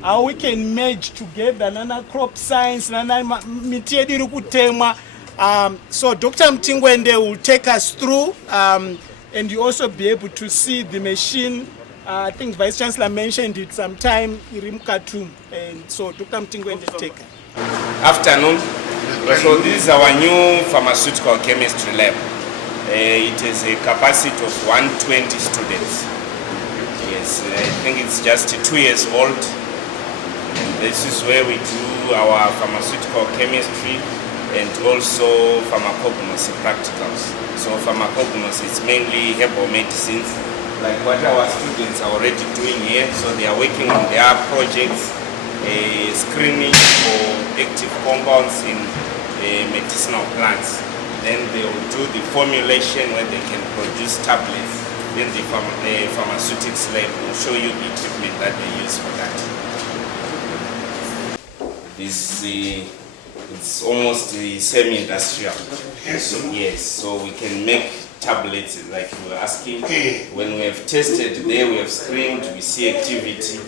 how we can merge together nana crop science, nana so Dr. Mtingwende will take us through and you also be able to see the machine. I think Vice Chancellor mentioned it sometime, Irim Khartoum. And so Dr. Mtingwende take it. Afternoon. So this is our new pharmaceutical chemistry lab. It has a capacity of 120 students. Yes, I think it's just 2 years old. And this is where we do our pharmaceutical chemistry and also pharmacognosy practicals. So pharmacognosy is mainly herbal medicines, like what our students are already doing here. So they are working on their projects, screening for active compounds in medicinal plants. Then they will do the formulation where they can produce tablets. Then the pharmaceutics lab will show you the equipment that they use for that. It's almost semi-industrial. Yes, so we can make tablets like you were asking. When we have tested there, we have screened, we see activity.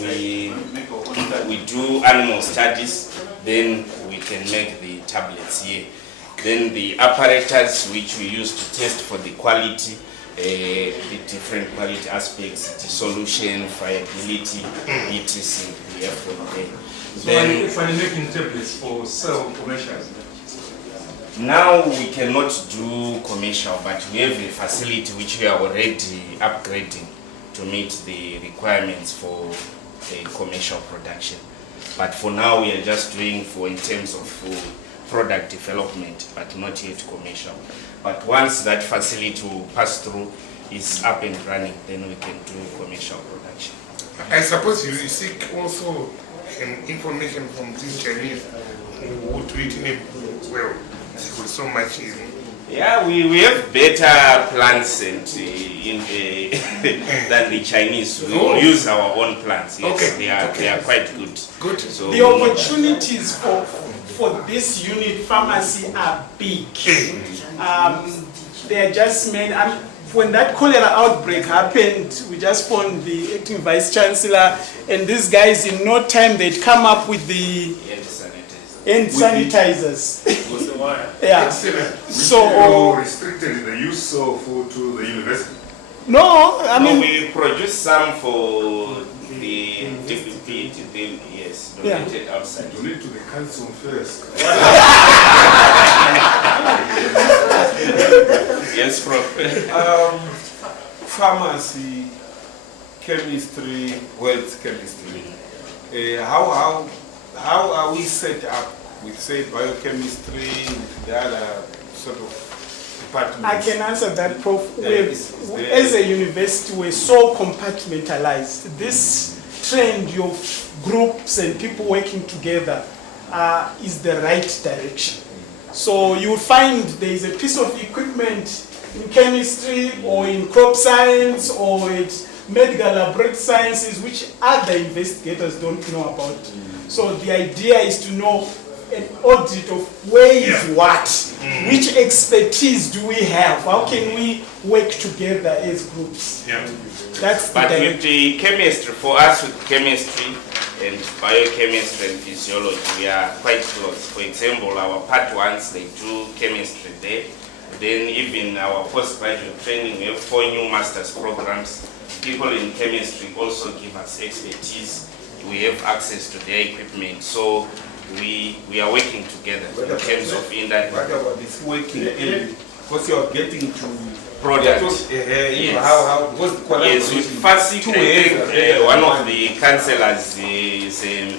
We do animal studies, then we can make the tablets here. Then the apparatus which we use to test for the quality, the different quality aspects, the solution, friability, etc. we have from there. So then, if I'm making tablets for sale commercials? Now we cannot do commercial, but we have a facility which we are already upgrading to meet the requirements for commercial production. But for now we are just doing in terms of product development, but not yet commercial. But once that facility will pass through, is up and running, then we can do commercial production. I suppose you seek also information from these Chinese who do it in a, well, with so much in. Yeah, we have better plants and than the Chinese. We will use our own plants. Yes, okay. They are quite good. Good. So the opportunities for this unit pharmacy are big. They are just made. When that cholera outbreak happened, we just phoned the acting vice chancellor, and these guys in no time they'd come up with the hand sanitizers. Yeah. Excellent. So restricted the use of to the university. No, I mean we produce some for the DPP. Yes, donated outside. Donate to the council first. Yes, Prof. Pharmacy, chemistry, health chemistry. How are we set up with, say, biochemistry, with the other sort of departments? I can answer that, Prof. There As a university, we're so compartmentalized. This trend of groups and people working together is the right direction. So you'll find there is a piece of equipment in chemistry or in crop science or in medical laboratory sciences which other investigators don't know about. So the idea is to know an audit of where is what, which expertise do we have, how can we work together as groups. That's the But direction. with the chemistry, for us with chemistry and biochemistry and physiology, we are quite close. For example, our part ones, they do chemistry there. Then even our postgraduate training, we have 4 new master's programs. People in chemistry also give us expertise. We have access to their equipment. So we are working together in terms of industry. What about this working in? Because you are getting to product. How what's the collaboration? Yes, with FASIC, I think one of the councillors is in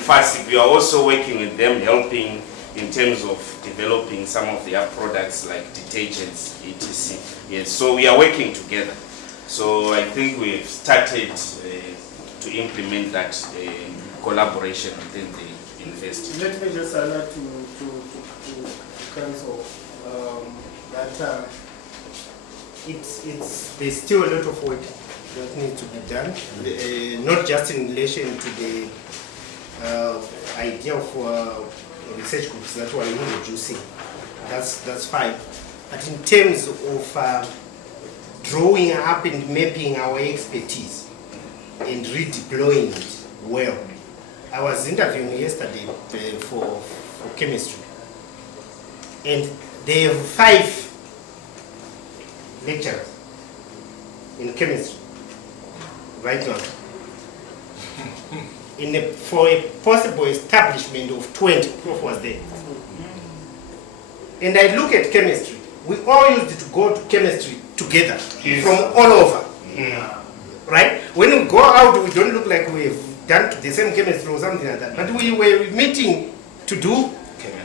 FASIC. We are also working with them, helping in terms of developing some of their products like detergents, etc. Yes, so we are working together. So I think we've started to implement that collaboration within the university. Let me just add to council that there's still a lot of work that needs to be done, not just in relation to the idea of research groups that we're introducing. That's fine, but in terms of drawing up and mapping our expertise and redeploying it well. I was interviewing yesterday for chemistry, and they have 5 lecturers in chemistry right now. For a possible establishment of 20, Prof was there. And I look at chemistry. We all used to go to chemistry together from all over. Right? When we go out, we don't look like we've done the same chemistry or something like that. But we were meeting to do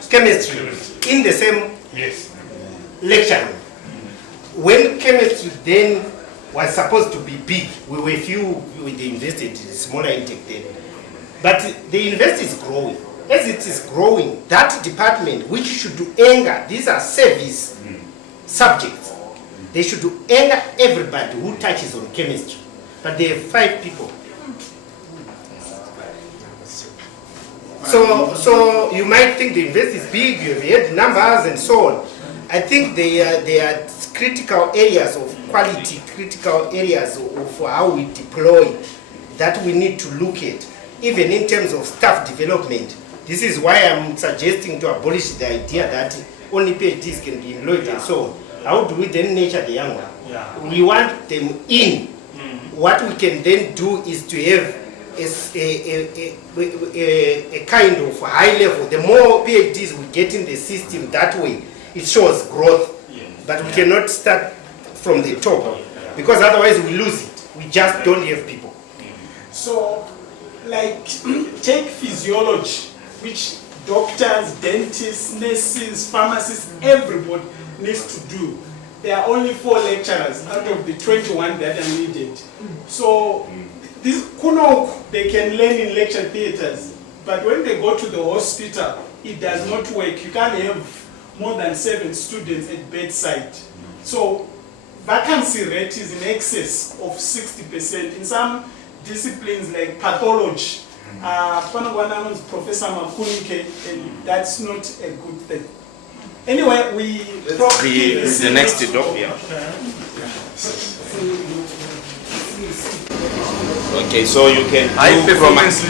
chemistry in the same lecture room. When chemistry then was supposed to be big, we were few with the university, smaller intake then. But the university is growing. As it is growing, that department which should anchor, these are service subjects, they should anchor everybody who touches on chemistry. But they have 5 people. So you might think the university is big, you have had numbers and so on. I think they are critical areas of quality, critical areas of how we deploy that we need to look at, even in terms of staff development. This is why I'm suggesting to abolish the idea that only PhDs can be employed and so on. How do we then nurture the young one? We want them in. What we can then do is to have a kind of high level. The more PhDs we get in the system that way, it shows growth. But we cannot start from the top, because otherwise we lose it. We just don't have people. So, like, take physiology, which doctors, dentists, nurses, pharmacists, everybody needs to do. There are only 4 lecturers out of the 21 that are needed. So, this Kunok, they can learn in lecture theaters, but when they go to the hospital, it does not work. You can't have more than 7 students at bedside. So, vacancy rate is in excess of 60%. In some disciplines like pathology, Professor Makunike, and that's not a good thing. Anyway, the next doc, Okay, so you can do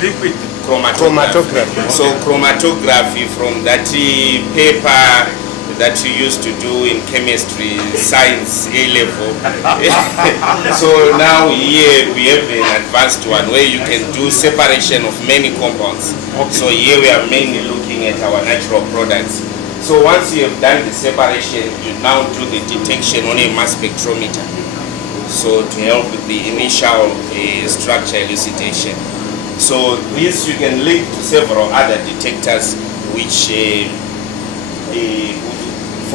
liquid chromatography. So chromatography from that paper that you used to do in chemistry, science, A-level. So now here we have an advanced one where you can do separation of many compounds. So here we are mainly looking at our natural products. So once you have done the separation, you now do the detection on a mass spectrometer. So to help with the initial structure elucidation. So this you can link to several other detectors which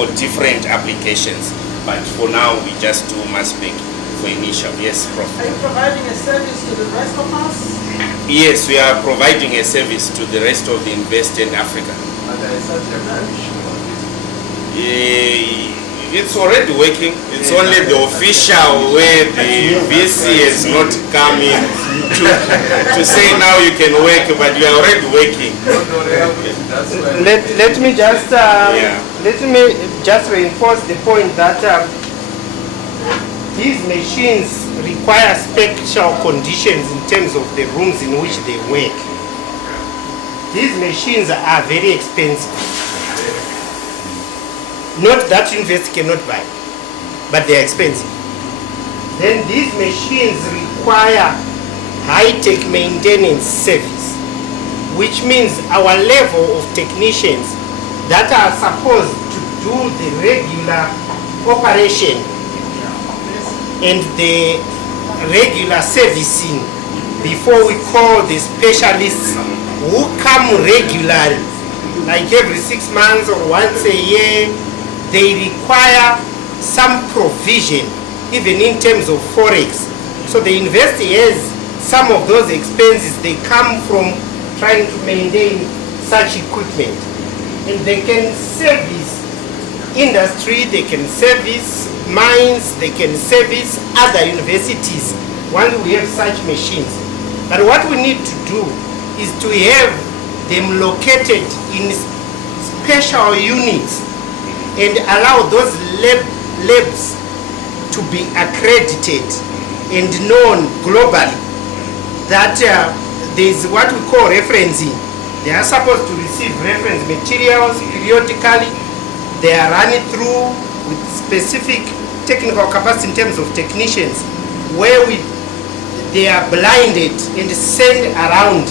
for different applications. But for now, we just do mass spec for initial. Yes, Prof. Are you providing a service to the rest of us? Yes, we are providing a service to the rest of the Invest in Africa. And there is such a issue on this. It's already working. It's only the official way the VC has not come in to say now you can work, but you are already working. Let me just reinforce the point that these machines require special conditions in terms of the rooms in which they work. These machines are very expensive. Not that university cannot buy, but they are expensive. Then these machines require high-tech maintenance service, which means our level of technicians that are supposed to do the regular operation and the regular servicing before we call the specialists who come regularly, like every 6 months or once a year. They require some provision, even in terms of forex. So the university has some of those expenses. They come from trying to maintain such equipment. And they can service industry, they can service mines, they can service other universities once we have such machines. But what we need to do is to have them located in special units and allow those labs to be accredited and known globally, that there is what we call referencing. They are supposed to receive reference materials periodically. They are running through with specific technical capacity in terms of technicians, where they are blinded and sent around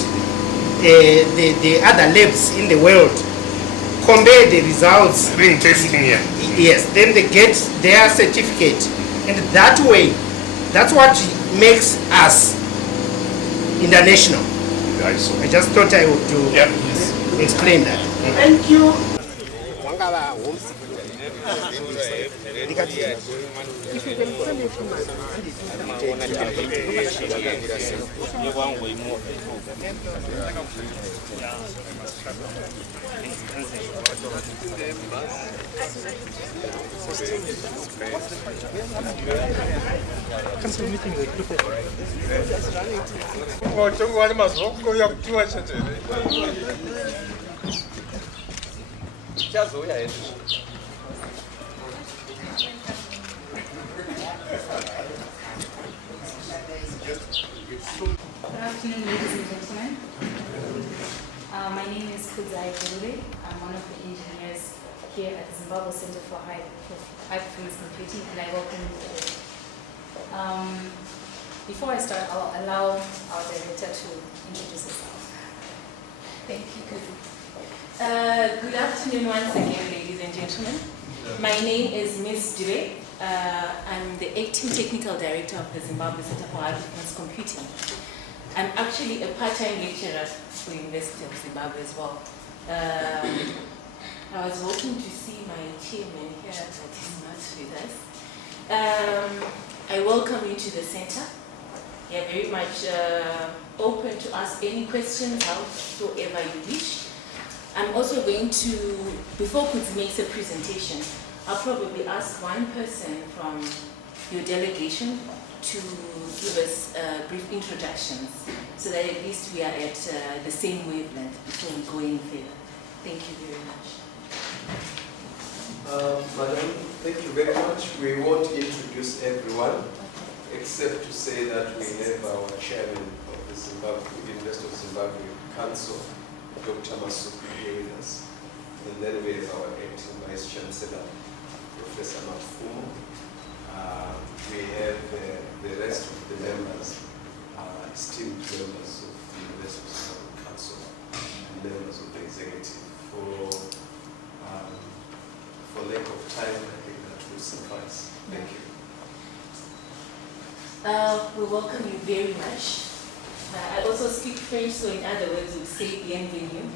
the other labs in the world, compare the results. Ring testing here. Yes, then they get their certificate. And that way, that's what makes us international. I just thought I would explain that. Thank you. Good afternoon, ladies and gentlemen. My name is Kudzai Gurule. I'm one of the engineers here at the Zimbabwe Center for High Performance Computing, and I welcome you today. Before I start, I'll allow our director to introduce herself. Thank you, Kudu. Good afternoon once again, ladies and gentlemen. My name is Ms. Dube. I'm the acting technical director of the Zimbabwe Center for High Performance Computing. I'm actually a part-time lecturer for University of Zimbabwe as well. I was hoping to see my chairman here, but he's not with us. I welcome you to the center. You're very much open to ask any questions, howsoever you wish. I'm also going to, before Kudzi makes a presentation, I'll probably ask one person from your delegation to give us brief introductions so that at least we are at the same wavelength before we go any further. Thank you very much. Madam, thank you very much. We won't introduce everyone except to say that we have our chairman of the University of Zimbabwe Council, Dr. Masuku, here with us. And then we have our acting Vice Chancellor, Professor Mafumo. We have the rest of the members, esteemed members of the University of Zimbabwe Council, and members of the executive. For lack of time, I think that will suffice. Thank you. We welcome you very much. I also speak French, so in other words, we say bienvenue.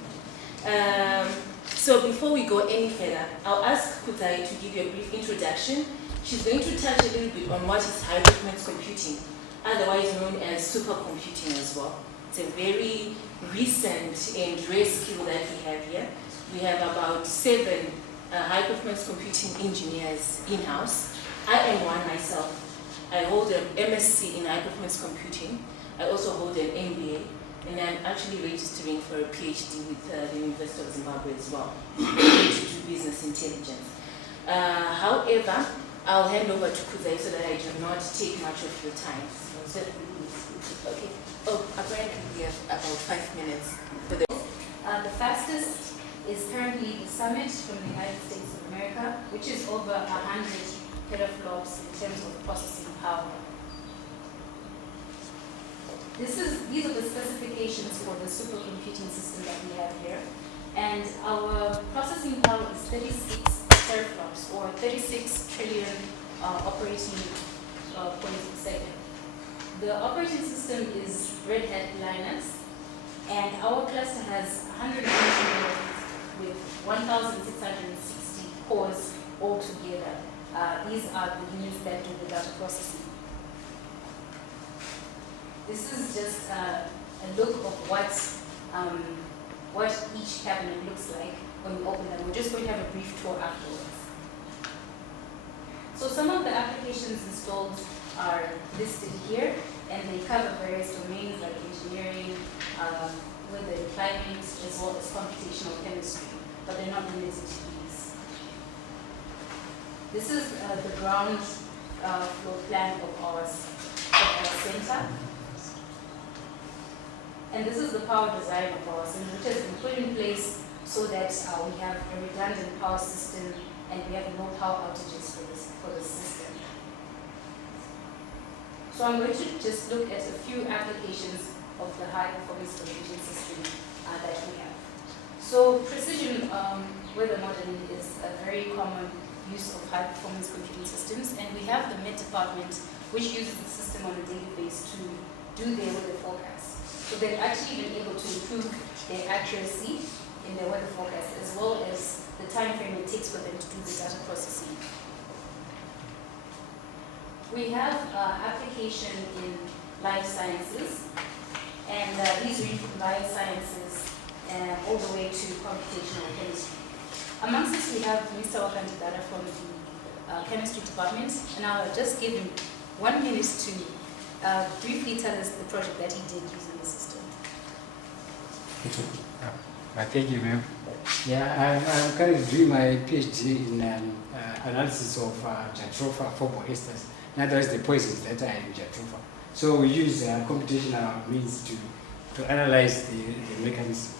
So before we go any further, I'll ask Kutai to give you a brief introduction. She's going to touch a little bit on what is high-performance computing, otherwise known as supercomputing as well. It's a very recent and rare skill that we have here. We have about 7 high-performance computing engineers in-house. I am one myself. I hold an MSc in high-performance computing. I also hold an MBA, and I'm actually registering for a PhD with the University of Zimbabwe as well, to do business intelligence. However, I'll hand over to Kuzai so that I do not take much of your time. So, okay. Oh, apparently we have about 5 minutes for the... The fastest is currently the Summit from the United States of America, which is over 100 petaflops in terms of processing power. These are the specifications for the supercomputing system that we have here. And our processing power is 36 teraflops, or 36 trillion operating points per second. The operating system is Red Hat Linux, and our cluster has 120 nodes with 1,660 cores altogether. These are the units that do the data processing. This is just a look of what each cabinet looks like when we open them. We're just going to have a brief tour afterwards. So some of the applications installed are listed here, and they cover various domains like engineering, weather and climate, as well as computational chemistry, but they're not limited to these. This is the ground floor plan of our center. And this is the power design of our center, which has been put in place so that we have a redundant power system and we have no power outages for the system. So I'm going to just look at a few applications of the high-performance computing system that we have. So precision weather modeling is a very common use of high-performance computing systems, and we have the Met department which uses the system on a daily basis to do their weather forecasts. So they've actually been able to improve their accuracy in their weather forecast, as well as the time frame it takes for them to do the data processing. We have application in life sciences, and these range from biosciences all the way to computational chemistry. Amongst us, we have Mr. Wakantidara from the chemistry department, and I'll just give him 1 minute to briefly tell us the project that he did using the system. Thank you, ma'am. Yeah, I'm currently doing my PhD in analysis of jatropha phobo esters. In other words, the poisons that are in jatropha. So we use computational means to analyze the mechanism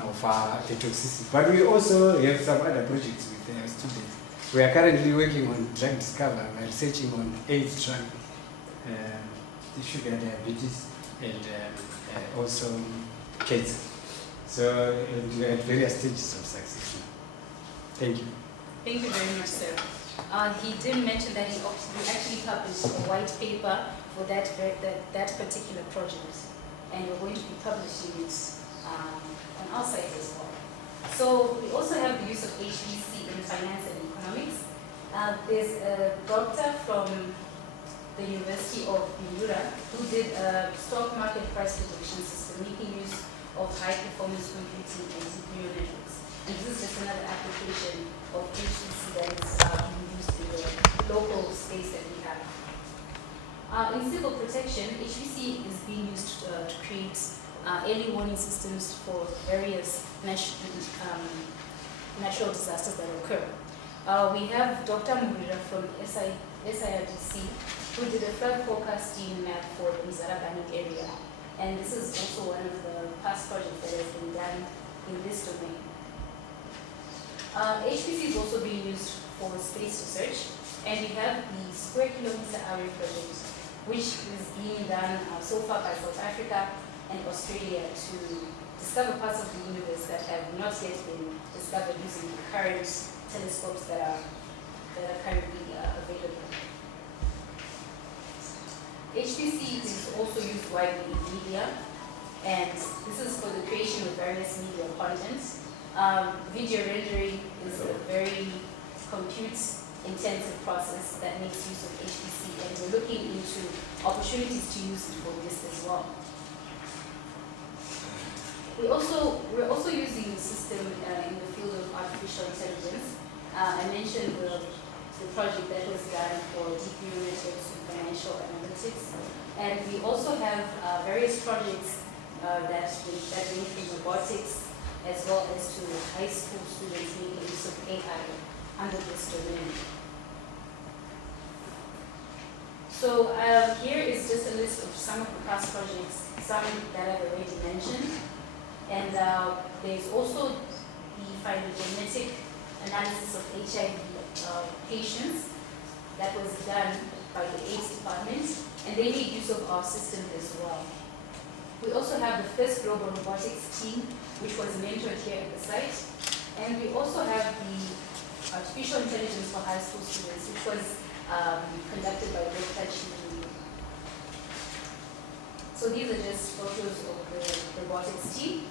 of the toxicity. But we also have some other projects with our students. We are currently working on drug discovery. We are researching on AIDS drug, the sugar diabetes, and also cancer. So we are at various stages of success. Thank you. Thank you very much, sir. He did mention that he actually published a white paper for that particular project, and we're going to be publishing it on our site as well. So we also have the use of HPC in finance and economics. There's a doctor from the University of Miura who did a stock market price prediction system making use of high-performance computing and neural networks. And this is just another application of HPC that is being used in the local space that we have. In civil protection, HPC is being used to create early warning systems for various natural disasters that occur. We have Dr. Murira from SIRDC who did a flood forecasting map for the Zarabanic area. And this is also one of the past projects that has been done in this domain. HPC is also being used for space research, and we have the Square Kilometer Array project, which is being done so far by South Africa and Australia to discover parts of the universe that have not yet been discovered using the current telescopes that are currently available. HPC is also used widely in media, and this is for the creation of various media contents. Video rendering is a very compute-intensive process that makes use of HPC, and we're looking into opportunities to use it for this as well. We're also using the system in the field of artificial intelligence. I mentioned the project that was done for deep neural networks in financial analytics, and we also have various projects that range from robotics as well as to high school students making use of AI under this domain. So here is just a list of some of the past projects, some that I've already mentioned. And there's also the phylogenetic analysis of HIV patients that was done by the AIDS department, and they made use of our system as well. We also have the first global robotics team, which was mentored here at the site. And we also have the artificial intelligence for high school students, which was conducted by Dr. Chi. So these are just photos of the robotics team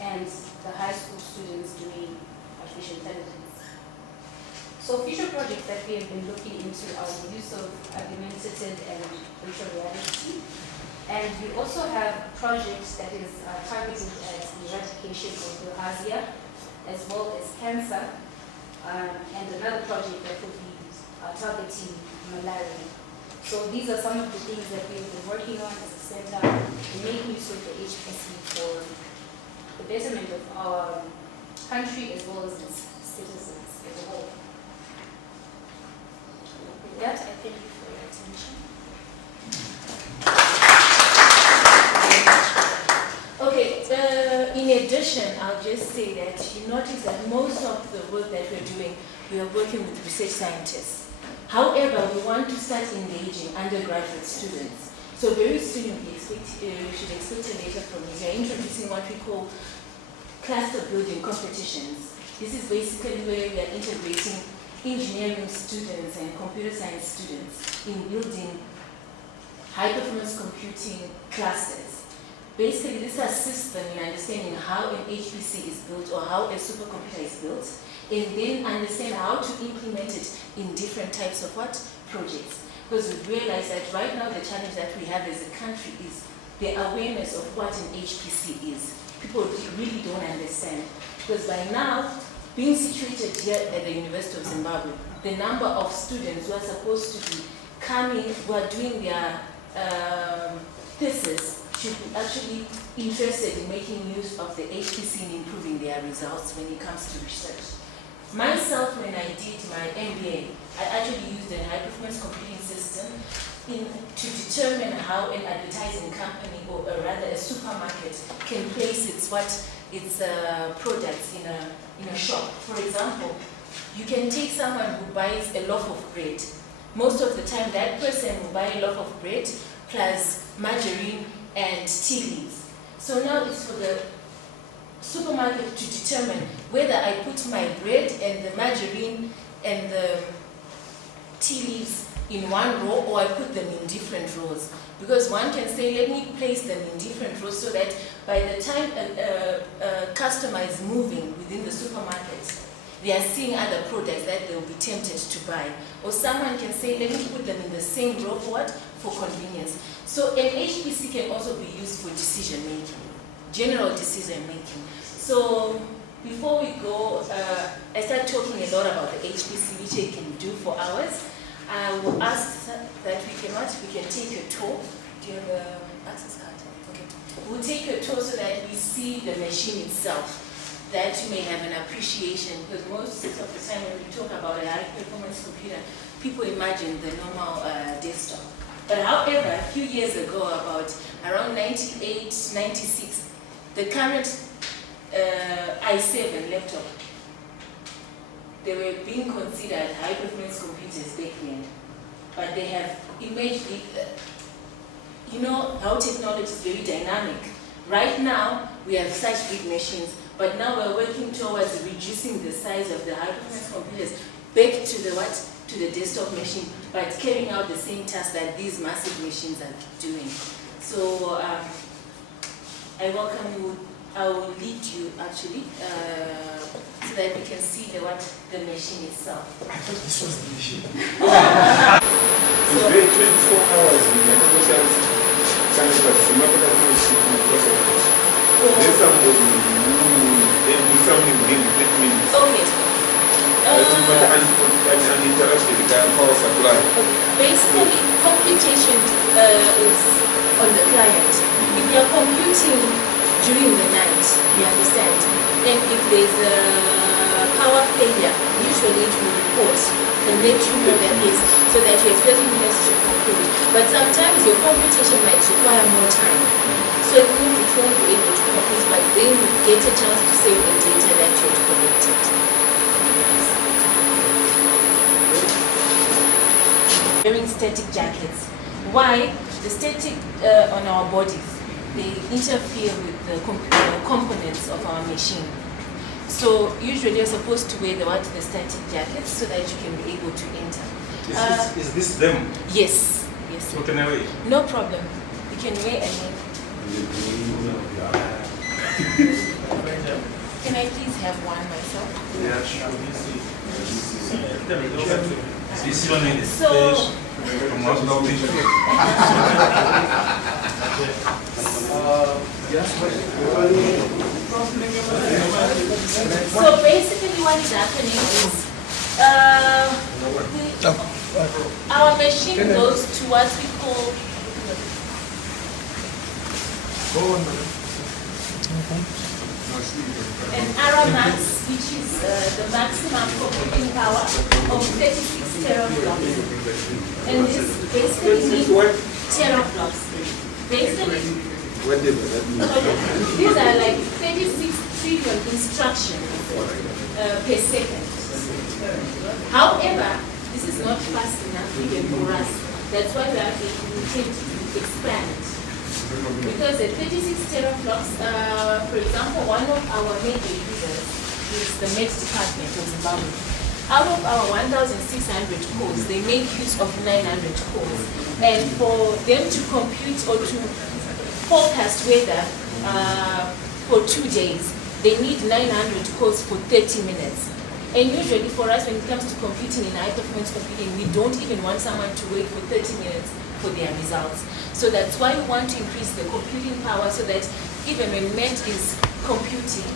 and the high school students doing artificial intelligence. So future projects that we have been looking into are the use of augmented and virtual reality. And we also have projects that is targeted at the eradication of bilharzia as well as cancer, and another project that will be targeting malaria. So these are some of the things that we've been working on as a center to make use of the HPC for the betterment of our country as well as its citizens as a whole. With that, I thank you for your attention. Okay, in addition, I'll just say that you notice that most of the work that we're doing, we are working with research scientists. However, we want to start engaging undergraduate students. So very soon we should expect a letter from you. We are introducing what we call cluster building competitions. This is basically where we are integrating engineering students and computer science students in building high-performance computing clusters. Basically, this assists them in understanding how an HPC is built or how a supercomputer is built, and then understand how to implement it in different types of projects. Because we realize that right now the challenge that we have as a country is the awareness of what an HPC is. People really don't understand. Because by now, being situated here at the University of Zimbabwe, the number of students who are supposed to be coming, who are doing their thesis, should be actually interested in making use of the HPC and improving their results when it comes to research. Myself, when I did my MBA, I actually used a high-performance computing system to determine how an advertising company, or rather a supermarket, can place its products in a shop. For example, you can take someone who buys a loaf of bread. Most of the time, that person will buy a loaf of bread plus margarine and tea leaves. So now it's for the supermarket to determine whether I put my bread and the margarine and the tea leaves in one row or I put them in different rows. Because one can say, let me place them in different rows so that by the time a customer is moving within the supermarket, they are seeing other products that they'll be tempted to buy. Or someone can say, let me put them in the same row for what? For convenience. So an HPC can also be used for decision making, general decision making. So before we go, I start talking a lot about the HPC, which I can do for hours. I will ask that we can take a tour. Do you have an access card? Okay. We'll take a tour so that we see the machine itself, that you may have an appreciation, because most of the time when we talk about a high-performance computer, people imagine the normal desktop. But however, a few years ago, about around 98, 96, the current i7 laptop, they were being considered high-performance computers back then, but they have imaged it. You know how technology is very dynamic. Right now, we have such big machines, but now we're working towards reducing the size of the high-performance computers back to the what? To the desktop machine, but carrying out the same task that these massive machines are doing. So I welcome you I will lead you actually so that we can see what the machine itself. I thought this was the machine. So, it's very 24 hours in the commercial channel, but it's not that much because of this. Then somebody then do something within 30 minutes. Okay. Uninterrupted power supply. Basically, computation is on the client. If you are computing during the night, you understand, then if there's a power failure, usually it will report and let you know that is so that you have 30 minutes to compute. But sometimes your computation might require more time. So it means it won't be able to compute, but then you get a chance to save the data that you have collected. Wearing static jackets. Why? The static on our bodies, they interfere with the components of our machine. So usually you're supposed to wear the static jackets so that you can be able to enter. Is this them? Yes. Yes. So can I wear? No problem. You can wear any. Can I please have one myself? Yeah, sure. This one is So, so basically what is happening is our machine goes to what we call an Aramax, which is the maximum computing power of 36 teraflops. And this basically means teraflops. Basically, what does that mean? These are like 36 trillion instructions per second. However, this is not fast enough even for us. That's why we are intending to expand. Because at 36 teraflops, for example, one of our major users is the Met Department of Zimbabwe. Out of our 1,600 cores, they make use of 900 cores. And for them to compute or to forecast weather for 2 days, they need 900 cores for 30 minutes. And usually for us, when it comes to computing in high-performance computing, we don't even want someone to wait for 30 minutes for their results. So that's why we want to increase the computing power so that even when MET is computing,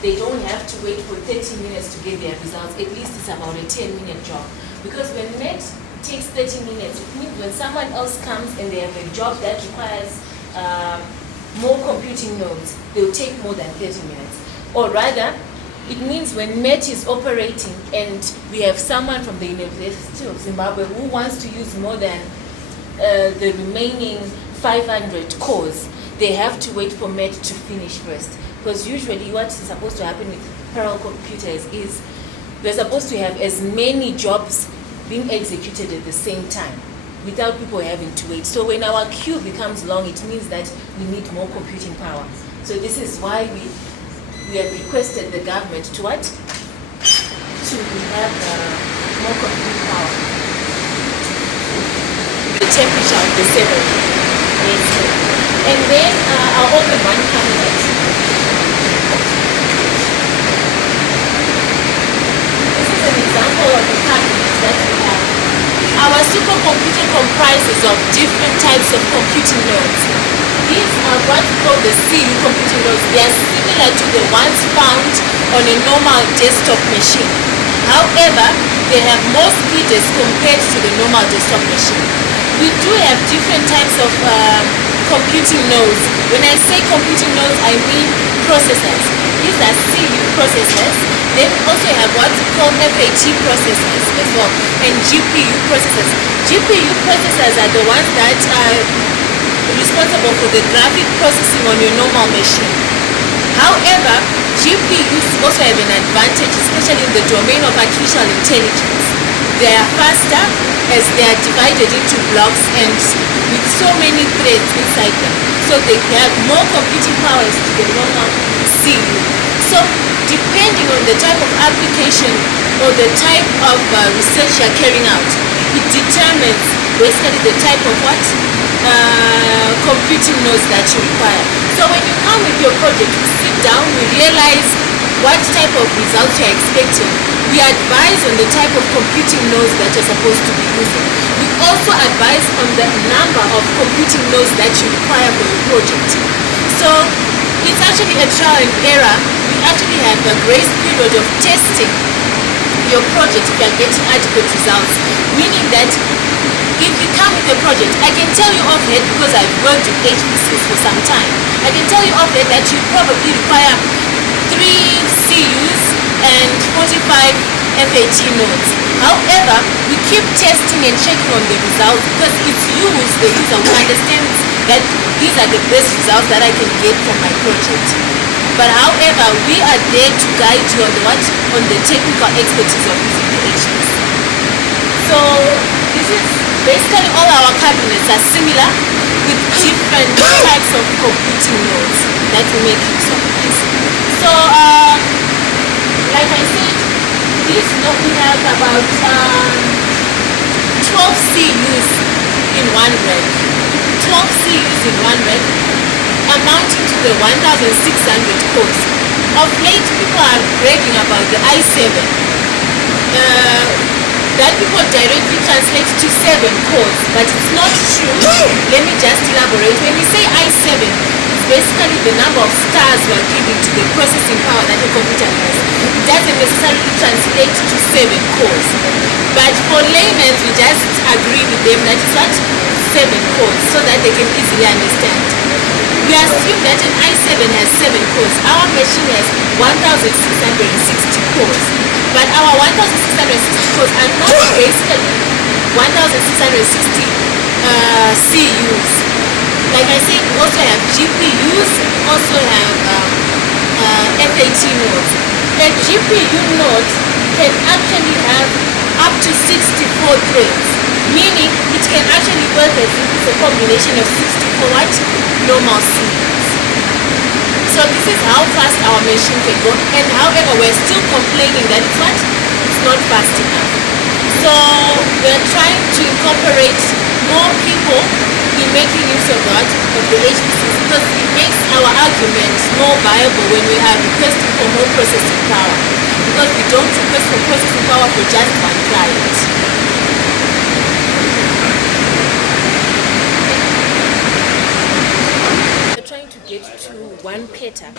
they don't have to wait for 30 minutes to get their results. At least it's about a 10-minute job. Because when MET takes 30 minutes, it means when someone else comes and they have a job that requires more computing nodes, they'll take more than 30 minutes. Or rather, it means when MET is operating and we have someone from the University of Zimbabwe who wants to use more than the remaining 500 cores, they have to wait for MET to finish first. Because usually what is supposed to happen with parallel computers is we're supposed to have as many jobs being executed at the same time without people having to wait. So when our queue becomes long, it means that we need more computing power. So this is why we have requested the government to what? To have more computing power. The temperature of the server. And then I'll open one cabinet. This is an example of the cabinet that we have. Our supercomputer comprises of different types of computing nodes. These are what we call the CPU computing nodes. They are similar to the ones found on a normal desktop machine. However, they have more speed as compared to the normal desktop machine. We do have different types of computing nodes. When I say computing nodes, I mean processors. These are CPU processors. Then we also have what we call FAT processors as well, and GPU processors. GPU processors are the ones that are responsible for the graphic processing on your normal machine. However, GPUs also have an advantage, especially in the domain of artificial intelligence. They are faster as they are divided into blocks and with so many threads inside them. So they have more computing powers to the normal CPU. So depending on the type of application or the type of research you're carrying out, it determines basically the type of what? computing nodes that you require. So when you come with your project, we sit down, we realize what type of results you're expecting. We advise on the type of computing nodes that you're supposed to be using. We also advise on the number of computing nodes that you require for your project. So it's actually a trial and error. We actually have a grace period of testing your project if you're getting adequate results, meaning that if you come with a project, I can tell you offhand, because I've worked with HPCs for some time, I can tell you offhand that you probably require 3 CUs and 45 FAT nodes. However, we keep testing and checking on the results because it's you as the user who understands that these are the best results that I can get from my project. But however, we are there to guide you on the technical expertise of using the HPC. So this is basically all our cabinets are similar with different types of computing nodes that we make use of this. So like I said, this node we have about 12 CUs in one rack. 12 CUs in one rack, amounting to the 1,600 cores. Of late, people are bragging about the i7. That people directly translate to 7 cores, but it's not true. Let me just elaborate. When we say i7, it's basically the number of stars we are giving to the processing power that a computer has. It doesn't necessarily translate to 7 cores. But for laymen, we just agree with them that it's what? 7 cores, so that they can easily understand. We assume that an i7 has 7 cores. Our machine has 1,660 cores. But our 1,660 cores are not basically 1,660 CUs. Like I said, we also have GPUs, we also have FAT nodes. A GPU node can actually have up to 64 threads, meaning it can actually work as if it's a combination of 64 what? Normal CUs. So this is how fast our machine can go, and however we're still complaining that it's what? It's not fast enough. So we're trying to incorporate more people in making use of that, of the HPCs, because it makes our argument more viable when we are requesting for more processing power, because we don't request for processing power for just one client. Get to 1 peta,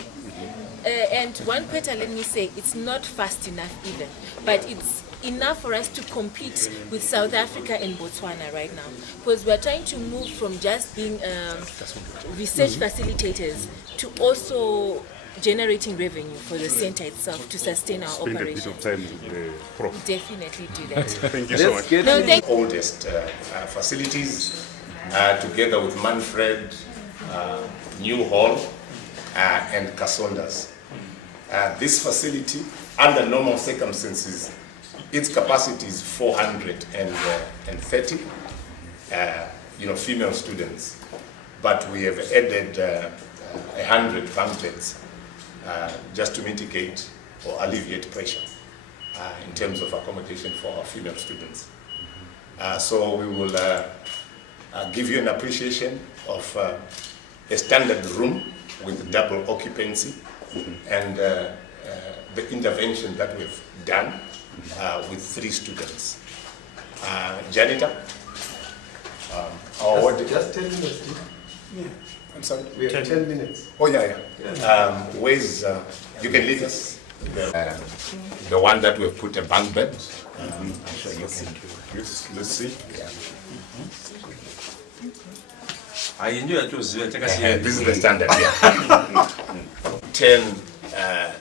and 1 peta, let me say, it's not fast enough even, but it's enough for us to compete with South Africa and Botswana right now, because we are trying to move from just being research facilitators to also generating revenue for the center itself to sustain our operations. Spend a bit of time with the prof. Definitely do that. Thank you so much. No, thank oldest facilities, together with Manfred, New Hall, and Kasondas. This facility, under normal circumstances, its capacity is 430, female students. But we have added 100 bunk beds just to mitigate or alleviate pressure in terms of accommodation for our female students. So we will give you an appreciation of a standard room with double occupancy and the intervention that we've done with 3 students. Janitor, just 10 minutes. Yeah. I'm sorry? We have 10 minutes. Oh, yeah. Where's, you can lead us. The one that we've put a bunk bed. I'm sure you can. Let's see. Yeah. I enjoy it. This is the standard, yeah. 10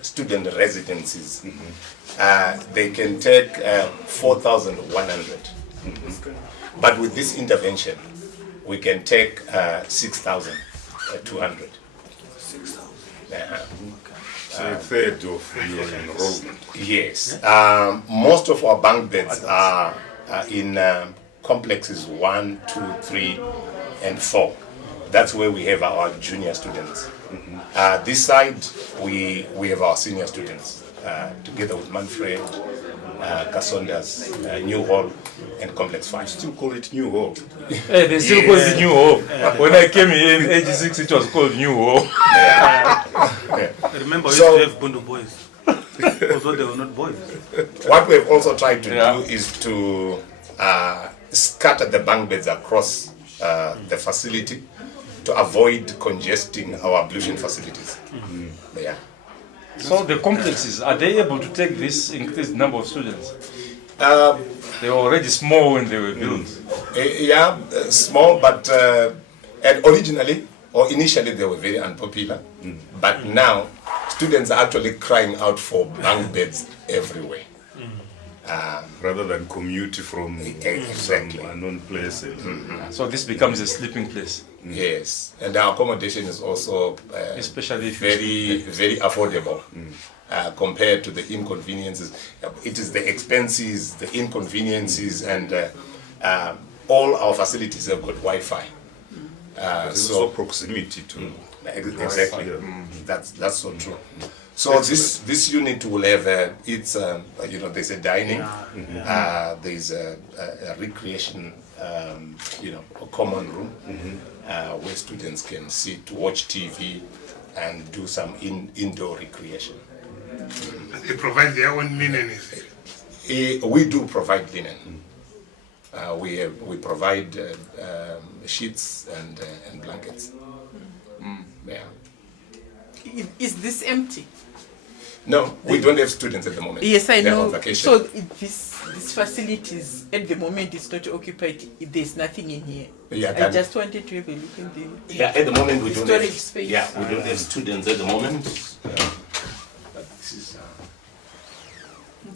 student residencies. They can take 4,100. But with this intervention, we can take 6,200. 6,000. So a third of your enrollment. Yes. Most of our bunk beds are in complexes 1, 2, 3, and 4. That's where we have our junior students. This side, we have our senior students, together with Manfred, Kasonda's new hall and complex 5. Still call it new hall. Hey, they still call it new hall. When I came here in 86, it was called new hall. Remember, we used to have Bundu boys, although they were not boys. What we've also tried to do is to scatter the bunk beds across the facility to avoid congesting our ablution facilities. Yeah. So the complexes, are they able to take this increased number of students? They were already small when they were built. Yeah, small, but and originally or initially they were very unpopular. But now students are actually crying out for bunk beds everywhere. Rather than commute from exactly some unknown place. So this becomes a sleeping place. Yes, and our accommodation is also especially if very affordable compared to the inconveniences. It is the expenses, the inconveniences, and all our facilities have got Wi-Fi. So proximity to exactly. That's so true. So this unit will have its there's a dining, there's a recreation, a common room where students can sit, watch TV, and do some indoor recreation. They provide their own linen. We do provide linen. We provide sheets and blankets. Yeah. Is this empty? No, we don't have students at the moment. Yes, I They're know. on vacation. So this facilities at the moment is not occupied. There's nothing in here. Yeah, I just wanted to have a look in the Yeah, at the moment we don't storage have space. Yeah, we don't have students at the moment. But this is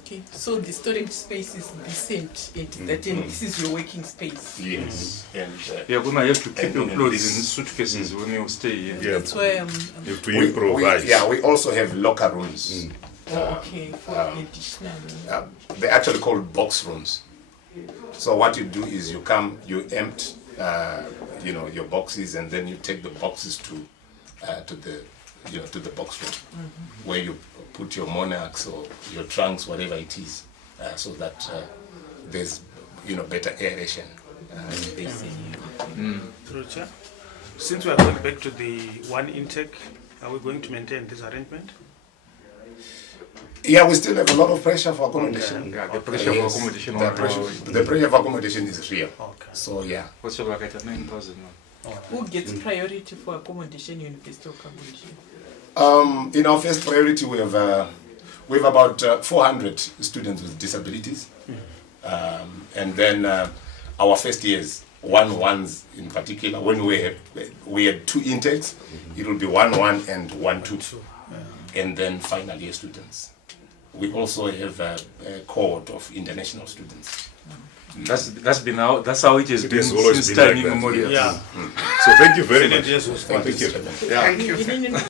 Okay, so the storage space is decent. This is your working space. Yes, and you're gonna have to keep your clothes in suitcases when you stay here. Yeah. That's why I'm you have to improvise. We also have locker rooms. okay, for additional. They're actually called box rooms. So what you do is you come, you empty, your boxes, and then you take the boxes to the box room, where you put your monarchs or your trunks, whatever it is, so that there's better aeration. Through Chair, since we are going back to the one intake, are we going to maintain this arrangement? Yeah, we still have a lot of pressure for accommodation. Okay. Yeah, the pressure for accommodation. The pressure for accommodation is real. Okay. So yeah. What's your like at 9,000 now? Who gets priority for accommodation, university accommodation? In our first priority, we have about 400 students with disabilities, and then our first years, 1-1s in particular. When we had 2 intakes, it will be 1-1 and 1-2, and then final year students. We also have a cohort of international students. That's how it has been always since been time like that. immemorial. Yeah. So thank you very much. Thank you. Yeah. Thank you.